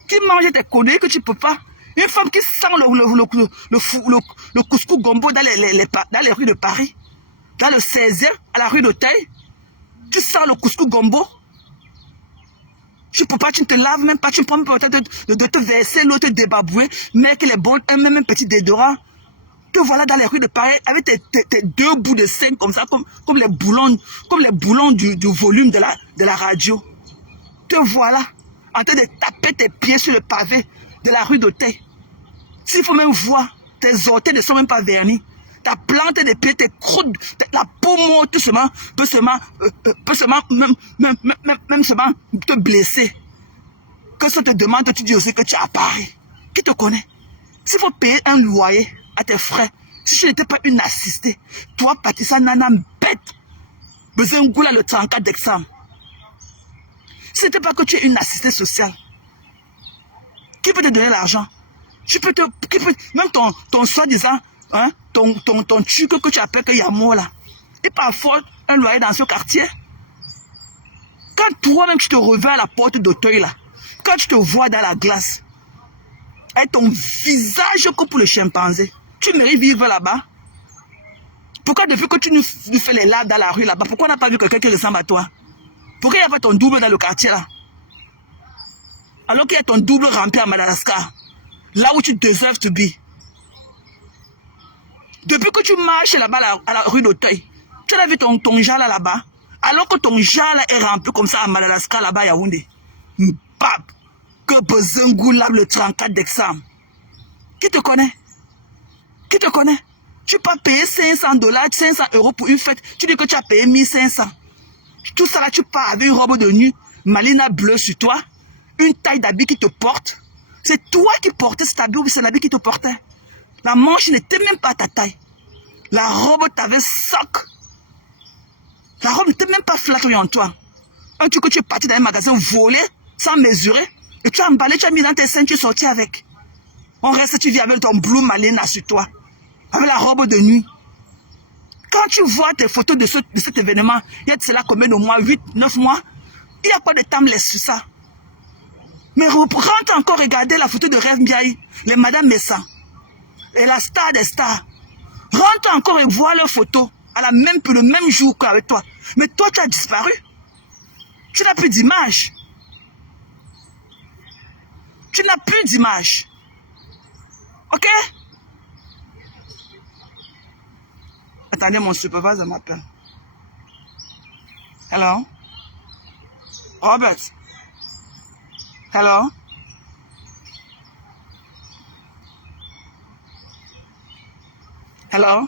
Qui mange des conneries que tu peux pas? Une femme qui sent le couscous gombo dans les rues de Paris. Dans le 16e, à la rue d'Auteuil. Tu sens le couscous gombo. Tu peux pas, tu ne te laves même pas, tu prends même pas le temps de te verser l'eau, te débabouer, mettre les bonnes, même un petit déodorant. Te voilà dans les rues de Paris avec tes deux bouts de scène comme ça, comme les boulons du volume de la radio. Te voilà en train de taper tes pieds sur le pavé de la rue d'Auteuil. S'il faut même voir, tes orteils ne sont même pas vernis. Ta plante des pieds, tes croûtes, la peau morte, peut seulement te blesser. Quand ça te demande, tu dis aussi que tu es à Paris. Qui te connaît? S'il faut payer un loyer à tes frais, si tu n'étais pas une assistée, toi, Patricia Nana, bête, besoin de goût là, le 34 d'examen. Si ce n'était pas que tu es une assistée sociale, qui peut te donner l'argent? Même ton soi-disant, hein, ton truc que tu appelles qu'il y a mort là, et parfois un loyer dans ce quartier. Quand toi-même tu te reviens à la porte d'Auteuil là, quand tu te vois dans la glace, avec ton visage que pour le chimpanzé, tu mérites vivre là-bas. Pourquoi depuis que tu nous fais les larmes dans la rue là-bas, pourquoi on n'a pas vu quelqu'un qui ressemble à toi? Pourquoi il n'y a pas ton double dans le quartier là? Alors qu'il y a ton double rempli à Madagascar, là où tu deserves to be. Depuis que tu marches là-bas à la rue d'Auteuil, tu as vu ton genre là-bas, alors que ton genre là est rempli comme ça à Madagascar là-bas à Yaoundé. Bab, que Bezengou là le 34 d'examen. Qui te connaît? Qui te connaît? Tu peux payer $500, 500 € pour une fête. Tu dis que tu as payé 1500. Tout ça, tu pars avec une robe de nuit, malina bleue sur toi, une taille d'habit qui te porte. C'est toi qui portais cet habit ou c'est l'habit qui te portait. La manche n'était même pas à ta taille. La robe t'avait soc. La robe n'était même pas flattée en toi. Un truc que tu es parti dans un magasin volé, sans mesurer, et tu as emballé, tu as mis dans tes seins, tu es sorti avec. On reste, tu vis avec ton blue malina sur toi, avec la robe de nuit. Quand tu vois tes photos de cet événement, il y a de cela combien de mois, 8, 9 mois, il n'y a pas de timeless sur ça. Mais rentre encore regarder la photo de Rêve Mbiaï, les Madame Messa, et la star des stars. Rentre encore et vois leurs photos le même jour qu'avec toi. Mais toi, tu as disparu. Tu n'as plus d'image. Tu n'as plus d'image. Ok? Attendez, mon superviseur m'appelle. Hello? Robert? Hello? Hello?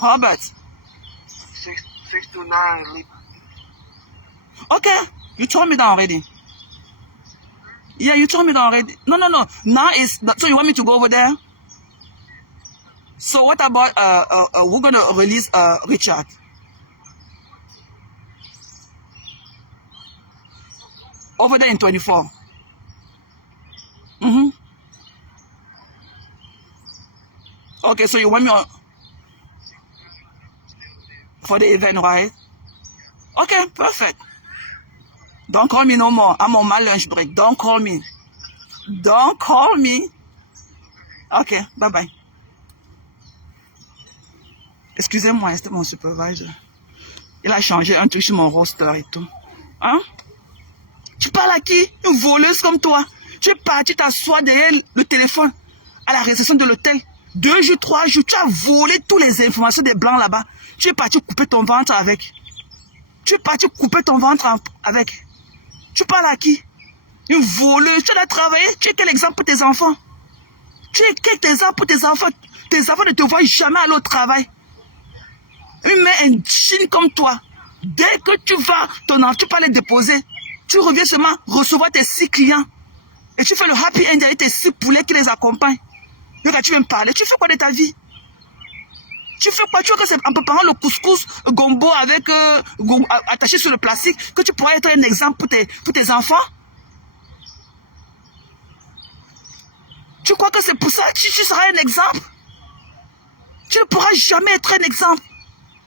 Robert? 629. Okay, you told me that already. Yeah, you told me that already. No. Now is so you want me to go over there? So what about we're gonna release Richard? Over there in 24. Mm-hmm. Okay, so you want me on for the event, right? Okay, perfect. Don't call me no more. I'm on my lunch break. Don't call me. Don't call me. Okay, bye-bye. Excusez-moi, c'était mon supervisor. Il a changé un truc sur mon roster et tout. Hein? Tu parles à qui? Une voleuse comme toi. Tu es parti t'asseoir derrière le téléphone à la réception de l'hôtel. 2 jours, 3 jours, tu as volé toutes les informations des blancs là-bas. Tu es parti couper ton ventre avec. Tu es parti couper ton ventre avec. Tu parles à qui? Une voleuse. Tu dois travailler. Tu es quel exemple pour tes enfants? Tu es quel exemple pour tes enfants? Tes enfants ne te voient jamais aller au travail. Une mère indigne comme toi. Dès que tu vas, tu peux les déposer. Tu reviens seulement recevoir tes 6 clients. Et tu fais le happy end avec tes 6 poulets qui les accompagnent. Et quand tu viens me parler, tu fais quoi de ta vie? Tu fais quoi? Tu vois que c'est en préparant le couscous gombo avec attaché sur le plastique que tu pourrais être un exemple pour tes enfants? Tu crois que c'est pour ça que tu seras un exemple? Tu ne pourras jamais être un exemple.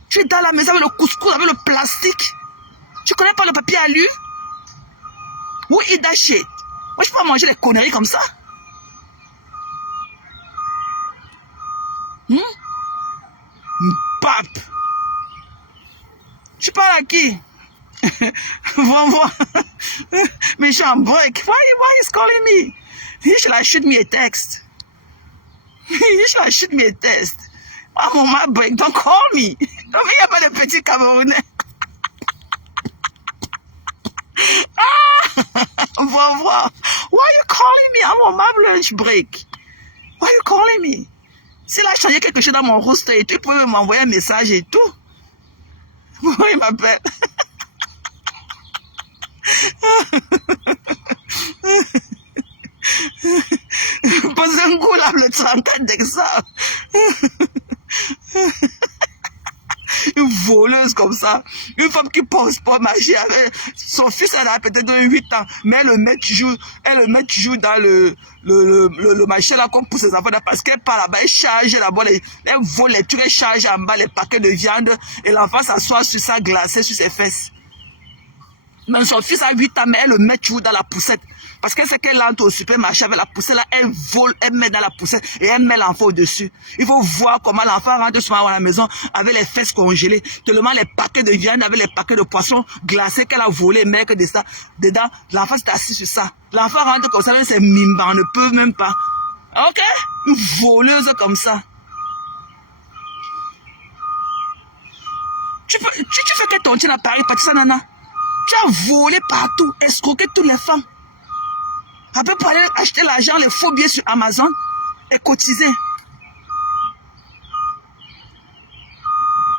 Tu es dans la maison avec le couscous, avec le plastique. Tu connais pas le papier à lui? Ou Idaché? Moi, je peux pas manger les conneries comme ça. Tu parles à qui? Mais j'ai un break. Why is calling me? He should shoot me a text. He should shoot me a text. I'm on my break. Don't call me. Non, mais il n'y a pas de petit Camerounais. Why are you calling me? I'm on my lunch break. Why are you calling me? S'il a changé quelque chose dans mon roster et tu peux m'envoyer un message et tout. Pourquoi il m'appelle? Pose un coup là, le 34 d'examen. Une voleuse comme ça, une femme qui pense pas marcher avec son fils, elle a peut-être 8 ans, mais elle le met toujours dans le machin là qu'on pousse les enfants parce qu'elle part là-bas, elle charge là-bas, elle vole les trucs, elle charge en bas les paquets de viande et l'enfant s'assoit sur sa glacée, sur ses fesses. Mais son fils a 8 ans, mais elle le met toujours dans la poussette. Parce que c'est qu'elle entre au supermarché avec la poussette là, elle vole, elle met dans la poussette et elle met l'enfant au-dessus. Il faut voir comment l'enfant rentre souvent à la maison avec les fesses congelées. Tellement les paquets de viande avec les paquets de poissons glacés qu'elle a volé, mais que dedans, l'enfant s'est assis sur ça. L'enfant rentre comme ça avec ses mimbas, on ne peut même pas. Ok? Une voleuse comme ça. Tu fais que ton tien à Paris, Patricia Nana. Tu as volé partout, escroqué toutes les femmes. Après, pour aller acheter l'argent, les faux billets sur Amazon et cotiser.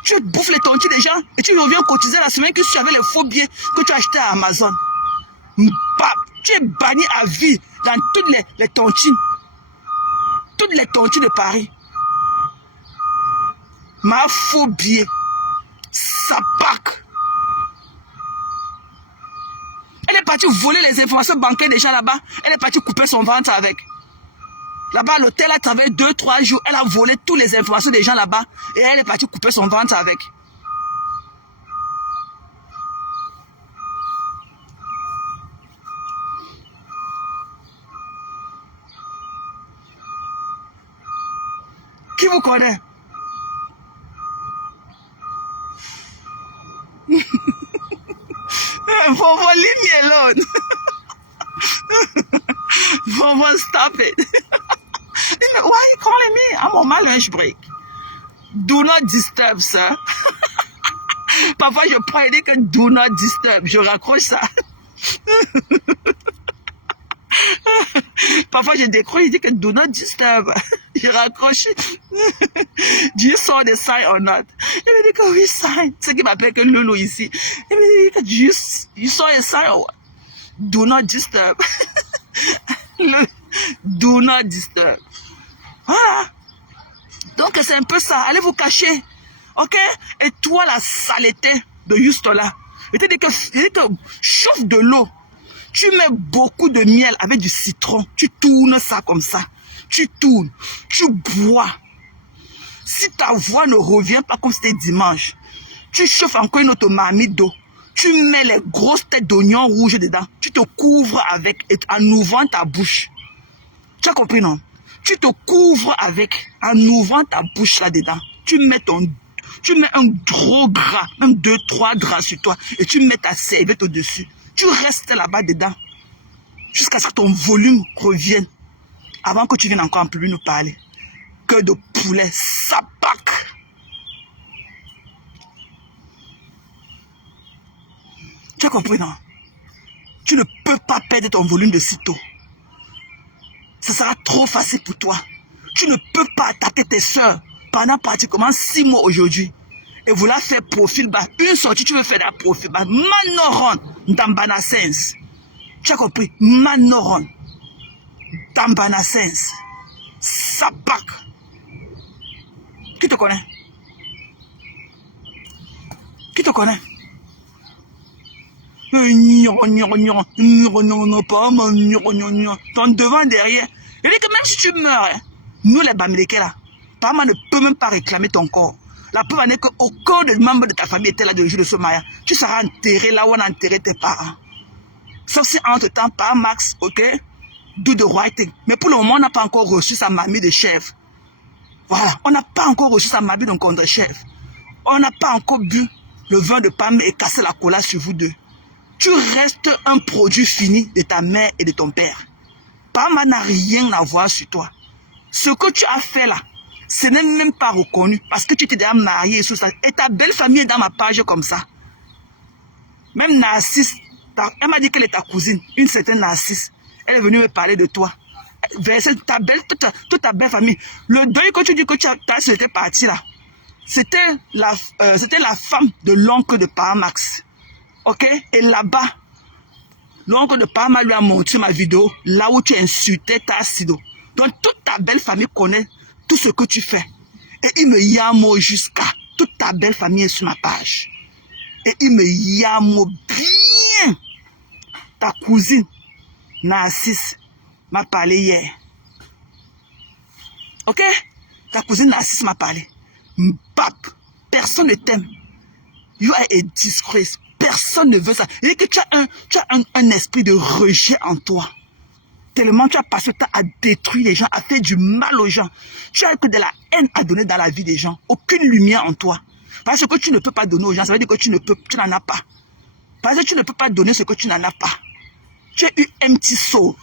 Tu bouffes les tontines des gens et tu reviens cotiser la semaine que tu avais les faux billets que tu as achetés à Amazon. Tu es banni à vie dans toutes les tontines. Toutes les tontines de Paris. Ma faux billet. Ça pack. Elle est partie voler les informations bancaires des gens là-bas. Elle est partie couper son ventre avec. Là-bas, l'hôtel a travaillé 2-3 jours. Elle a volé toutes les informations des gens là-bas. Et elle est partie couper son ventre avec. Qui vous connaît? Vovo, leave me alone. Vovo, stop it. Why are you calling me? I'm on my lunch break. Do not disturb, sir. Parfois, je prends et dis que do not disturb. Je raccroche ça. Parfois, je décroche et dis que do not disturb. Je raccroche. Do you saw the sign or not? Il me dit que oui, sign. C'est qui m'appelle que Loulou ici. Il me dit que you saw a sign or what? Do not disturb. Do not disturb. Voilà. Donc, c'est un peu ça. Allez vous cacher. Ok? Et toi, la saleté de juste là. Il te dit que chauffe de l'eau. Tu mets beaucoup de miel avec du citron. Tu tournes ça comme ça. Tu tournes. Tu bois. Si ta voix ne revient pas comme c'était dimanche, tu chauffes encore une autre marmite d'eau. Tu mets les grosses têtes d'oignons rouges dedans. Tu te couvres avec en ouvrant ta bouche. Tu as compris, non? Tu te couvres avec en ouvrant ta bouche là-dedans. Tu mets un gros gras, même 2-3 draps sur toi. Et tu mets ta serviette au-dessus. Tu restes là-bas dedans. Jusqu'à ce que ton volume revienne. Avant que tu viennes encore en plus nous parler. Que de poulet, ça pack. Tu as compris, non? Tu ne peux pas perdre ton volume de sitôt. Ça sera trop facile pour toi. Tu ne peux pas attaquer tes soeurs pendant pratiquement 6 mois aujourd'hui. Et vouloir faire profil bas. Une sortie, tu veux faire un profil bas. Manoron d'Ambana Sense. Tu as compris? Manoron d'Ambana Sense. Sapak. Qui te connaît? Qui te connaît? Ton devant, derrière. Il dit que même si tu meurs, hein, nous les Bamileke là, Parma ne peut même pas réclamer ton corps. La preuve en est qu'aucun des membres de ta famille était là de jour de ce Maya. Tu seras enterré là où on a enterré tes parents. Sauf si entre-temps, par Max, ok, do the right thing. Mais pour le moment, on n'a pas encore reçu sa mamie de chef. Voilà, on n'a pas encore reçu sa mamie de contre-chef. On n'a pas encore bu le vin de palme et casser la cola sur vous deux. Tu restes un produit fini de ta mère et de ton père. Palma n'a rien à voir sur toi. Ce que tu as fait là, ce n'est même pas reconnu parce que tu t'es déjà marié et tout ça. Et ta belle famille est dans ma page comme ça. Même Narcisse, elle m'a dit qu'elle est ta cousine, une certaine Narcisse. Elle est venue me parler de toi. Verser toute ta belle famille. Le deuil que tu dis que tu étais parti là, c'était la femme de l'oncle de Paramax. Ok? Et là-bas, l'oncle de Paramax lui a montré ma vidéo, là où tu insultais Tassido. Donc toute ta belle famille connaît tout ce que tu fais. Et il me yamo jusqu'à. Toute ta belle famille est sur ma page. Et il me yamo bien. Ta cousine, Narcisse, m'a parlé hier. Ok? Ta cousine Narcisse m'a parlé. Mbap, personne ne t'aime. You are a disgrace. Personne ne veut ça. Et que tu as un esprit de rejet en toi. Tellement tu as passé le temps à détruire les gens, à faire du mal aux gens. Tu as que de la haine à donner dans la vie des gens. Aucune lumière en toi. Parce que tu ne peux pas donner aux gens, ça veut dire que tu n'en as pas. Parce que tu ne peux pas donner ce que tu n'en as pas. Tu as eu empty soul.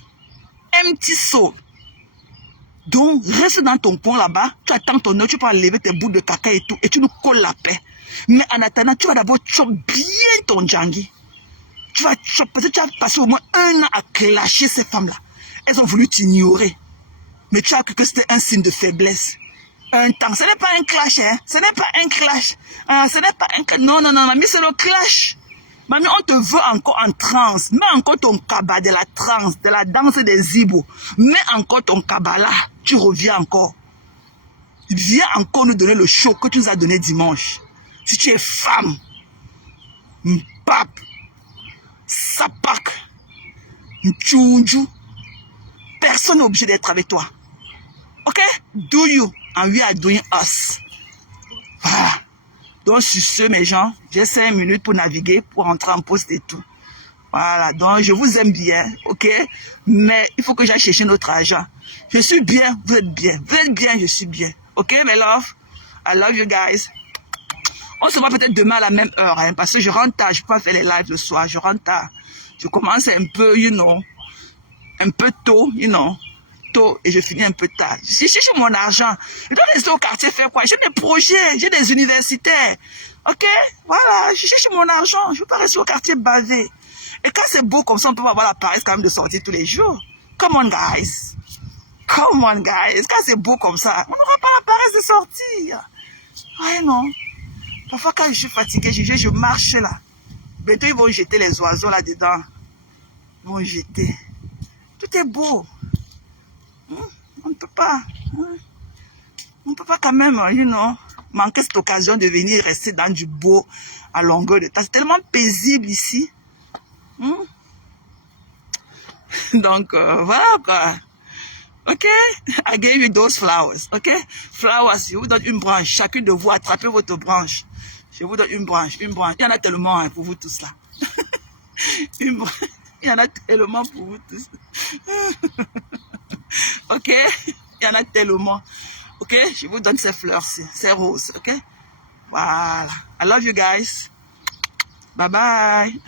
Empty soul. Donc, reste dans ton coin là-bas, tu attends ton heure, tu peux enlever tes bouts de caca et tout, et tu nous colles la paix. Mais en attendant, tu vas d'abord chopper bien ton djangi. Tu vas chopper, parce que tu as passé au moins 1 an à clasher ces femmes-là. Elles ont voulu t'ignorer. Mais tu as cru que c'était un signe de faiblesse. Un temps, ce n'est pas un clash, hein. Ce n'est pas un clash. Ce n'est pas un clash. Non, non, non, mamie, c'est le clash. Mamie, on te veut encore en transe. Mets encore ton kaba de la transe, de la danse des Ibo. Mets encore ton kaba là. Tu reviens encore. Viens encore nous donner le show que tu nous as donné dimanche. Si tu es femme, pape, sapak, tchounjou, personne n'est obligé d'être avec toi. Ok? Do you and we are doing us. Voilà. Donc sur ce, mes gens, j'ai 5 minutes pour naviguer, pour rentrer en poste et tout. Voilà, donc je vous aime bien, ok? Mais il faut que j'aille chercher notre argent. Je suis bien, vous êtes bien. Vous êtes bien, je suis bien. Ok, mes love? I love you guys. On se voit peut-être demain à la même heure, hein, parce que je rentre tard, je peux pas faire les lives le soir, je rentre tard. Je commence un peu, un peu tôt, tôt, et je finis un peu tard. Je cherche mon argent. Je dois rester au quartier faire quoi? J'ai des projets, j'ai des universitaires. Ok? Voilà, je cherche mon argent. Je ne veux pas rester au quartier bavé. Et quand c'est beau comme ça, on peut avoir la paresse quand même de sortir tous les jours. Come on, guys. Come on, guys. Quand c'est beau comme ça, on n'aura pas la paresse de sortir. Ouais, non. Parfois, quand je suis fatigué, je marche là. Bientôt, ils vont jeter les oiseaux là-dedans. Ils vont jeter. Tout est beau. On ne peut pas. On ne peut pas quand même, manquer cette occasion de venir rester dans du beau à longueur de temps. C'est tellement paisible ici. Donc, voilà quoi. Ok? I gave you those flowers. Ok? Flowers, je vous donne une branche. Chacune de vous, attrapez votre branche. Je vous donne une branche, une branche. Il y en a tellement hein, pour vous tous là. Une branche. Il y en a tellement pour vous tous. Ok? Il y en a tellement. Ok? Je vous donne ces fleurs-ci, ces roses. Ok? Voilà. I love you guys. Bye bye.